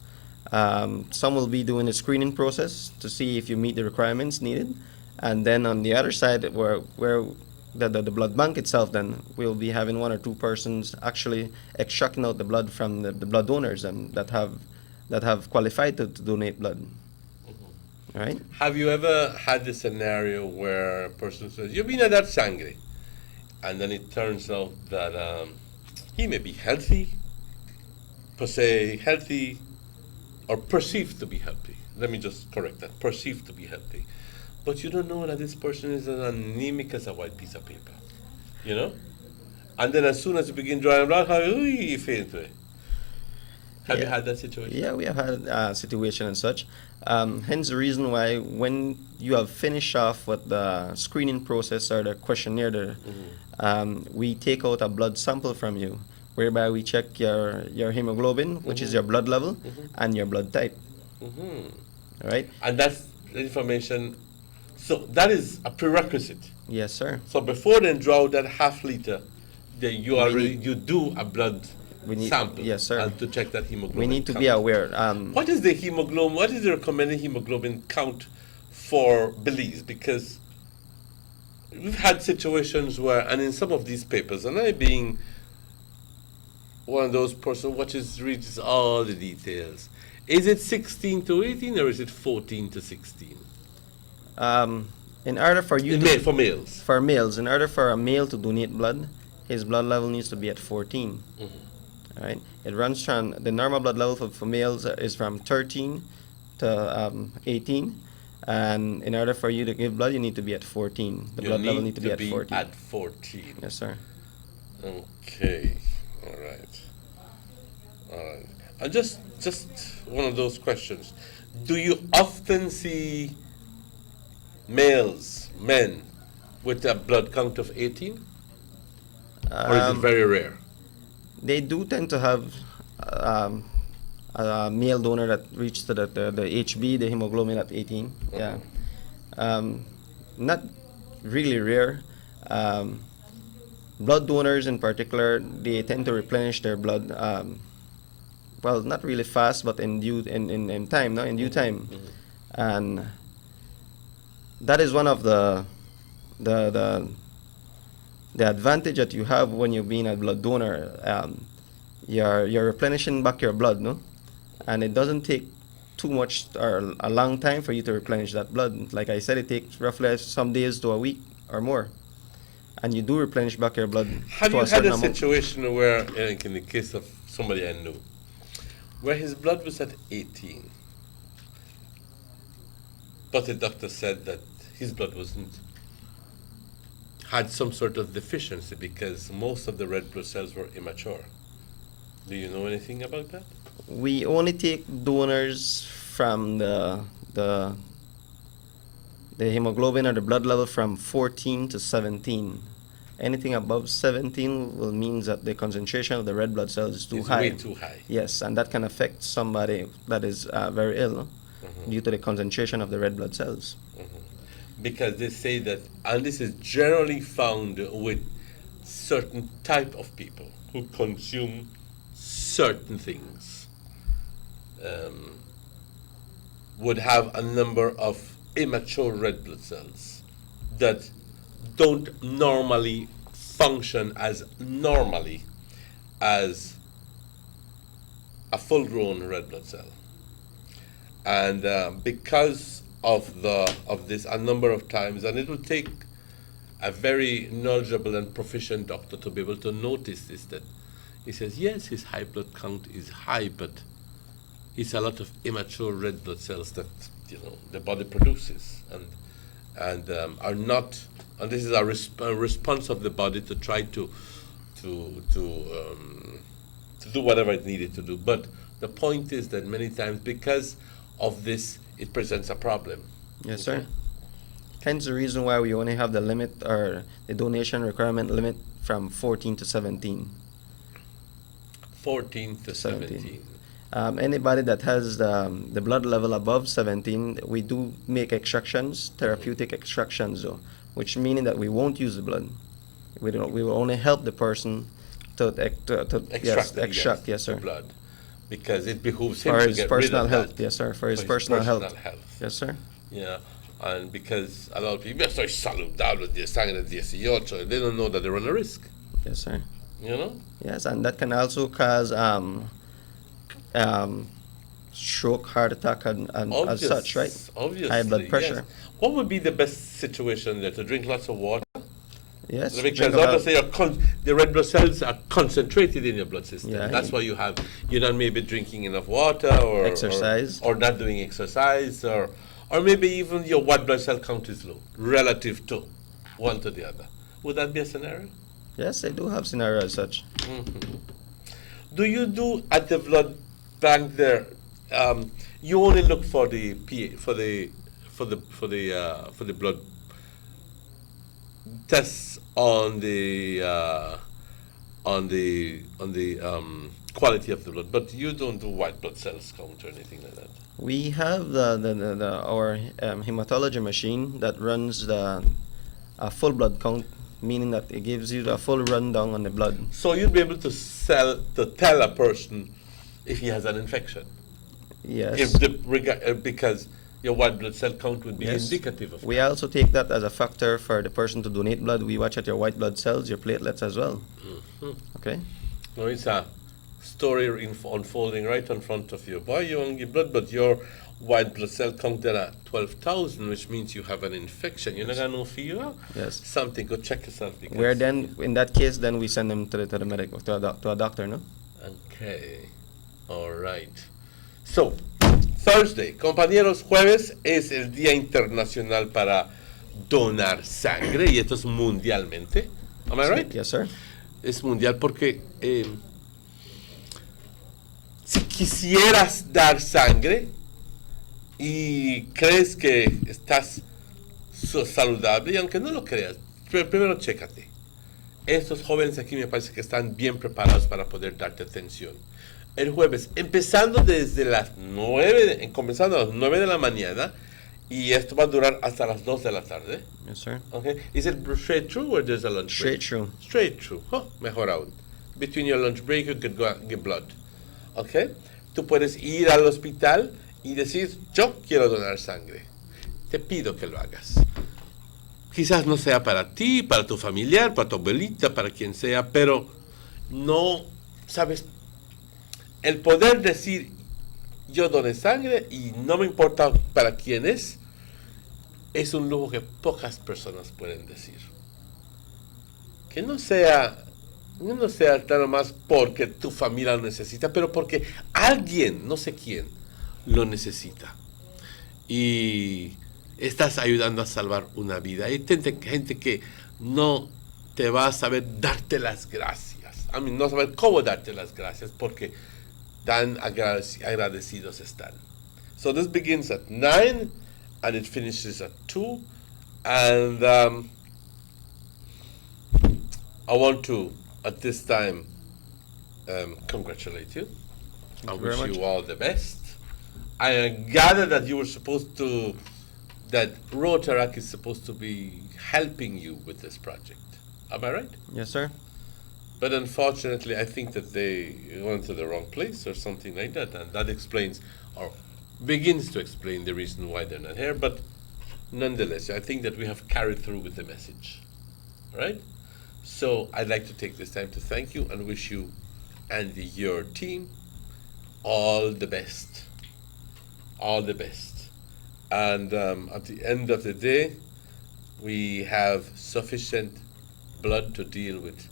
Some will be doing the screening process to see if you meet the requirements needed, and then on the other side, where the blood bank itself, then we'll be having 1 or 2 persons actually extracting out the blood from the blood donors and that have qualified to donate blood. Right? Have you ever had this scenario where a person says, "You've been at that sangre," and then it turns out that he may be healthy, per se healthy, or perceived to be healthy? Let me just correct that. Perceived to be healthy. But you don't know that this person is as anemic as a white piece of paper. And then as soon as you begin drawing blood, you faint away. Have you had that situation? Yeah, we have had a situation and such. Hence the reason why when you have finished off with the screening process or the questionnaire, we take out a blood sample from you, whereby we check your hemoglobin, which is your blood level, and your blood type. All right? And that's information. So that is a prerequisite. Yes, sir. So before then draw that half liter, you do a blood sample. Yes, sir. And to check that hemoglobin. We need to be aware. What is the hemoglobin? What is the recommended hemoglobin count for Belize? Because we've had situations where, and in some of these papers, and I being one of those persons reads all the details. Is it 16 to 18 or is it 14 to 16? In order for you for males. For males, in order for a male to donate blood, his blood level needs to be at 14. All right. It runs from the normal blood level for males is from 13 to 18, and in order for you to give blood, you need to be at 14. The blood level need to be at 14. At 14. Yes, sir. Okay. All right. And just one of those questions. Do you often see men, with a blood count of 18? Or is it very rare? They do tend to have a male donor that reached the HB, the hemoglobin at 18. Yeah. Not really rare. Blood donors in particular, they tend to replenish their blood. Well, not really fast, but in due time. And that is one of the advantage that you have when you're being a blood donor. You're replenishing back your blood, no? And it doesn't take too much or a long time for you to replenish that blood. Like I said, it takes roughly some days to a week or more. And you do replenish back your blood. Have to you a had certain a amount. situation where, in the case of somebody I knew, where his blood was at 18, but the doctor said that his blood had some sort of deficiency because most of the red blood cells were immature? Do you know anything about that? We only take donors from the hemoglobin or the blood level from 14 to 17. Anything above 17 will means that the concentration of the red blood cells is too It's high. way too high. Yes, and that can affect somebody that is very ill due to the concentration of the red blood cells. Because they say that, and this is generally found with certain type of people who consume certain things, would have a number of immature red blood cells that don't normally function as normally as a full-grown red blood cell. And because of this a number of times, and it will take a very knowledgeable and proficient doctor to be able to notice this, that he says, yes, his high blood count is high, but it's a lot of immature red blood cells that the body produces and are not, and this is a response of the body to try to do whatever it needed to do. But the point is that many times, because of this, it presents a problem. Yes, sir. Hence the reason why we only have the limit or the donation requirement limit from 14 to 17. 14 to 17. Anybody that has the blood level above 17, we do make extractions, therapeutic extractions though, which meaning that we won't use the blood. We will only help the person to extract, yes, sir. The blood, because it behooves him for to his get personal rid of health, that. yes, sir. For his personal health. Yes, sir. Yeah, and because a lot of people, estoy saludable, están en el 18, they don't know that they're on a risk. Yes, sir. You know? Yes, and that can also cause stroke, heart attack, and as such, right? Obviously, high blood pressure. Yes. What would be the best situation there? To drink lots of water? Yes. Because obviously the red blood cells are concentrated in your blood system. Yeah, That's why you're not maybe drinking enough water or exercise, or not doing exercise, or maybe even your white blood cell count is low relative to one to the other. Would that be a scenario? Yes, I do have scenarios as such. Mm-hmm. Do you do at the blood bank there? You only look for the blood tests on the quality of the blood, but you don't do white blood cells count or anything like that. We have our hematology machine that runs a full blood count, meaning that it gives you a full rundown on the blood. So you'd be able to tell a person if he has an infection. Yes. Because your white blood cell count would be indicative of We also take that as a factor for the person to donate blood. We watch at your white blood cells, your platelets as well. Mm-hmm. Okay. No, it's a story unfolding right in front of you. Boy, you won't give blood, but your white blood cell count there at 12,000, which means you have an infection. You're not gonna know fever. Yes. Something. Go check yourself. Where then, in that case, then we send them to the medical to a doctor, no? Okay. All right. So, Thursday, compañeros, jueves es el Día Internacional para Donar Sangre, y esto es mundialmente. Am I right? Yes, sir. Es mundial porque si quisieras dar sangre y crees que estás saludable, y aunque no lo creas, primero chécate. Estos jóvenes aquí me parece que están bien preparados para poder darte atención. El jueves, empezando desde las 9, comenzando a las 9 de la mañana, y esto va a durar hasta las 2 de la tarde. Yes, sir. Okay. Is it straight through or there's a lunch break? Straight through. Straight through. Oh, mejor aún. Between your lunch break, you could go and get blood. Okay. Tú puedes ir al hospital y decir, yo quiero donar sangre. Te pido que lo hagas. quizás no sea para ti, para tu familiar, para tu abuelita, para quien sea, pero no, ¿sabes? El poder decir, yo doné sangre y no me importa para quién es un lujo que pocas personas pueden decir. Que no sea tan más porque tu familia lo necesita, pero porque alguien, no sé quién, lo necesita. Y estás ayudando a salvar una vida. Hay gente que no te va a saber darte las gracias. A mí no saber cómo darte las gracias porque tan agradecidos están. So this begins at 9 and it finishes at 2. And I want to, at this time, congratulate you. I wish you all the best. I gather that you were supposed to, that Rotaract is supposed to be helping you with this project. Am I right? Yes, sir. But unfortunately, I think that they went to the wrong place or something like that, and that explains, or begins to explain the reason why they're not here. But nonetheless, I think that we have carried through with the message, right? So I'd like to take this time to thank you and wish you and your team all the best. All the best. And at the end of the day, we have sufficient blood to deal with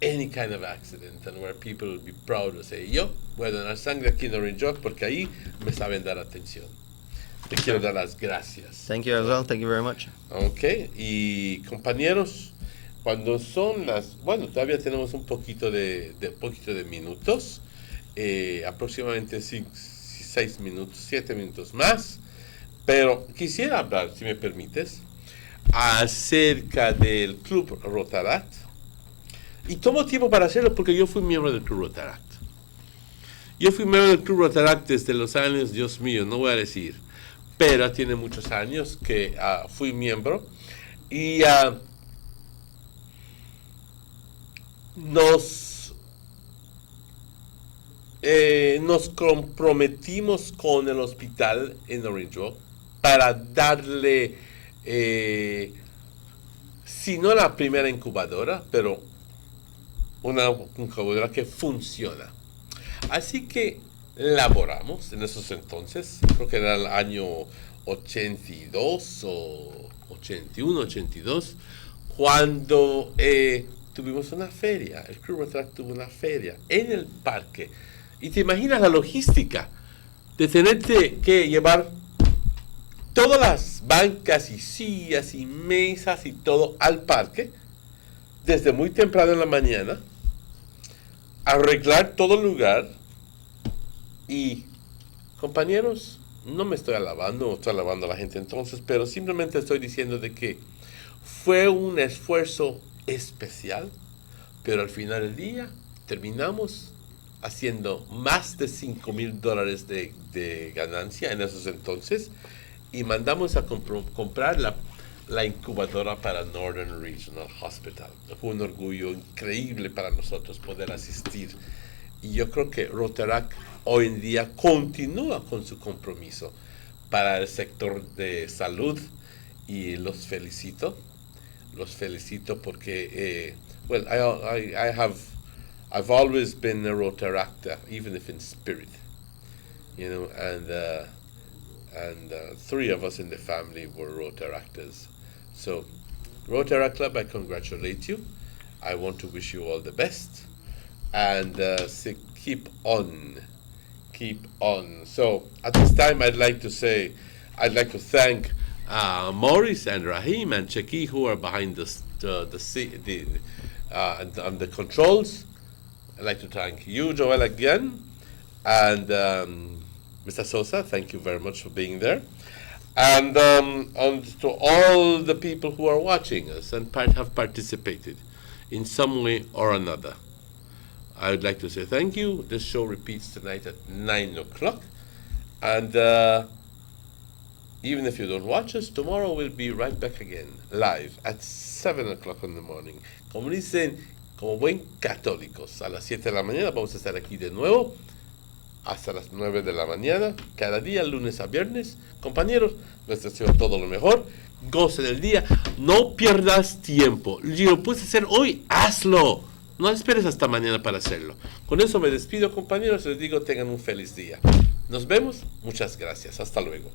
any kind of accident, and where people will be proud to say, yo voy a donar sangre aquí en Orange Rock porque ahí me saben dar atención. Te quiero dar las gracias. Thank you as well. Thank you very much. Ok, y compañeros, cuando son las, bueno, todavía tenemos un poquito de minutos, aproximadamente 6 minutos, 7 minutos más, pero quisiera hablar, si me permites, acerca del Club Rotaract. Y tomo tiempo para hacerlo porque yo fui miembro del Club Rotaract. Yo fui miembro del Club Rotaract desde los años, Dios mío, no voy a decir, pero tiene muchos años que fui miembro. Y nos comprometimos con el hospital en Orange Rock para darle, si no la primera incubadora, pero una incubadora que funciona. Así que laboramos en esos entonces, creo que era el año 82 o 81, 82, cuando tuvimos una feria. El Club Rotaract tuvo una feria en el parque. Y te imaginas la logística de tenerte que llevar todas las bancas y sillas y mesas y todo al parque desde muy temprano en la mañana, arreglar todo el lugar. Y compañeros, no me estoy alabando, no estoy alabando a la gente entonces, pero simplemente estoy diciendo de que fue un esfuerzo especial, pero al final del día terminamos haciendo más de $5,000 de ganancia en esos entonces, y mandamos a comprar la incubadora para Northern Regional Hospital. Fue un orgullo increíble para nosotros poder asistir, y yo creo que Rotaract hoy en día continúa con su compromiso para el sector de salud, y los felicito porque well, I've always been a Rotaractor, even if in spirit, you know, and 3 of us in the family were Rotaractors. So, Rotaract Club, I congratulate you. I want to wish you all the best, and keep on. So, at this time, I'd like to thank Maurice and Rahim and Cheki, who are behind on the controls. I'd like to thank you, Joel, again, and Mr. Sosa, thank you very much for being there. And to all the people who are watching us and have participated in some way or another, I would like to say thank you. This show repeats tonight at 9 o'clock. And even if you don't watch us, tomorrow we'll be right back again, live at 7 o'clock in the morning. Como dicen, como buen católicos, a las 7 de la mañana vamos a estar aquí de nuevo hasta las 9 de la mañana, cada día, lunes a viernes. Compañeros, les deseo todo lo mejor. goce del día. No pierdas tiempo. Si lo puedes hacer hoy, hazlo. No esperes hasta mañana para hacerlo. Con eso me despido, compañeros. Les digo, tengan un feliz día. Nos vemos. Muchas gracias. Hasta luego.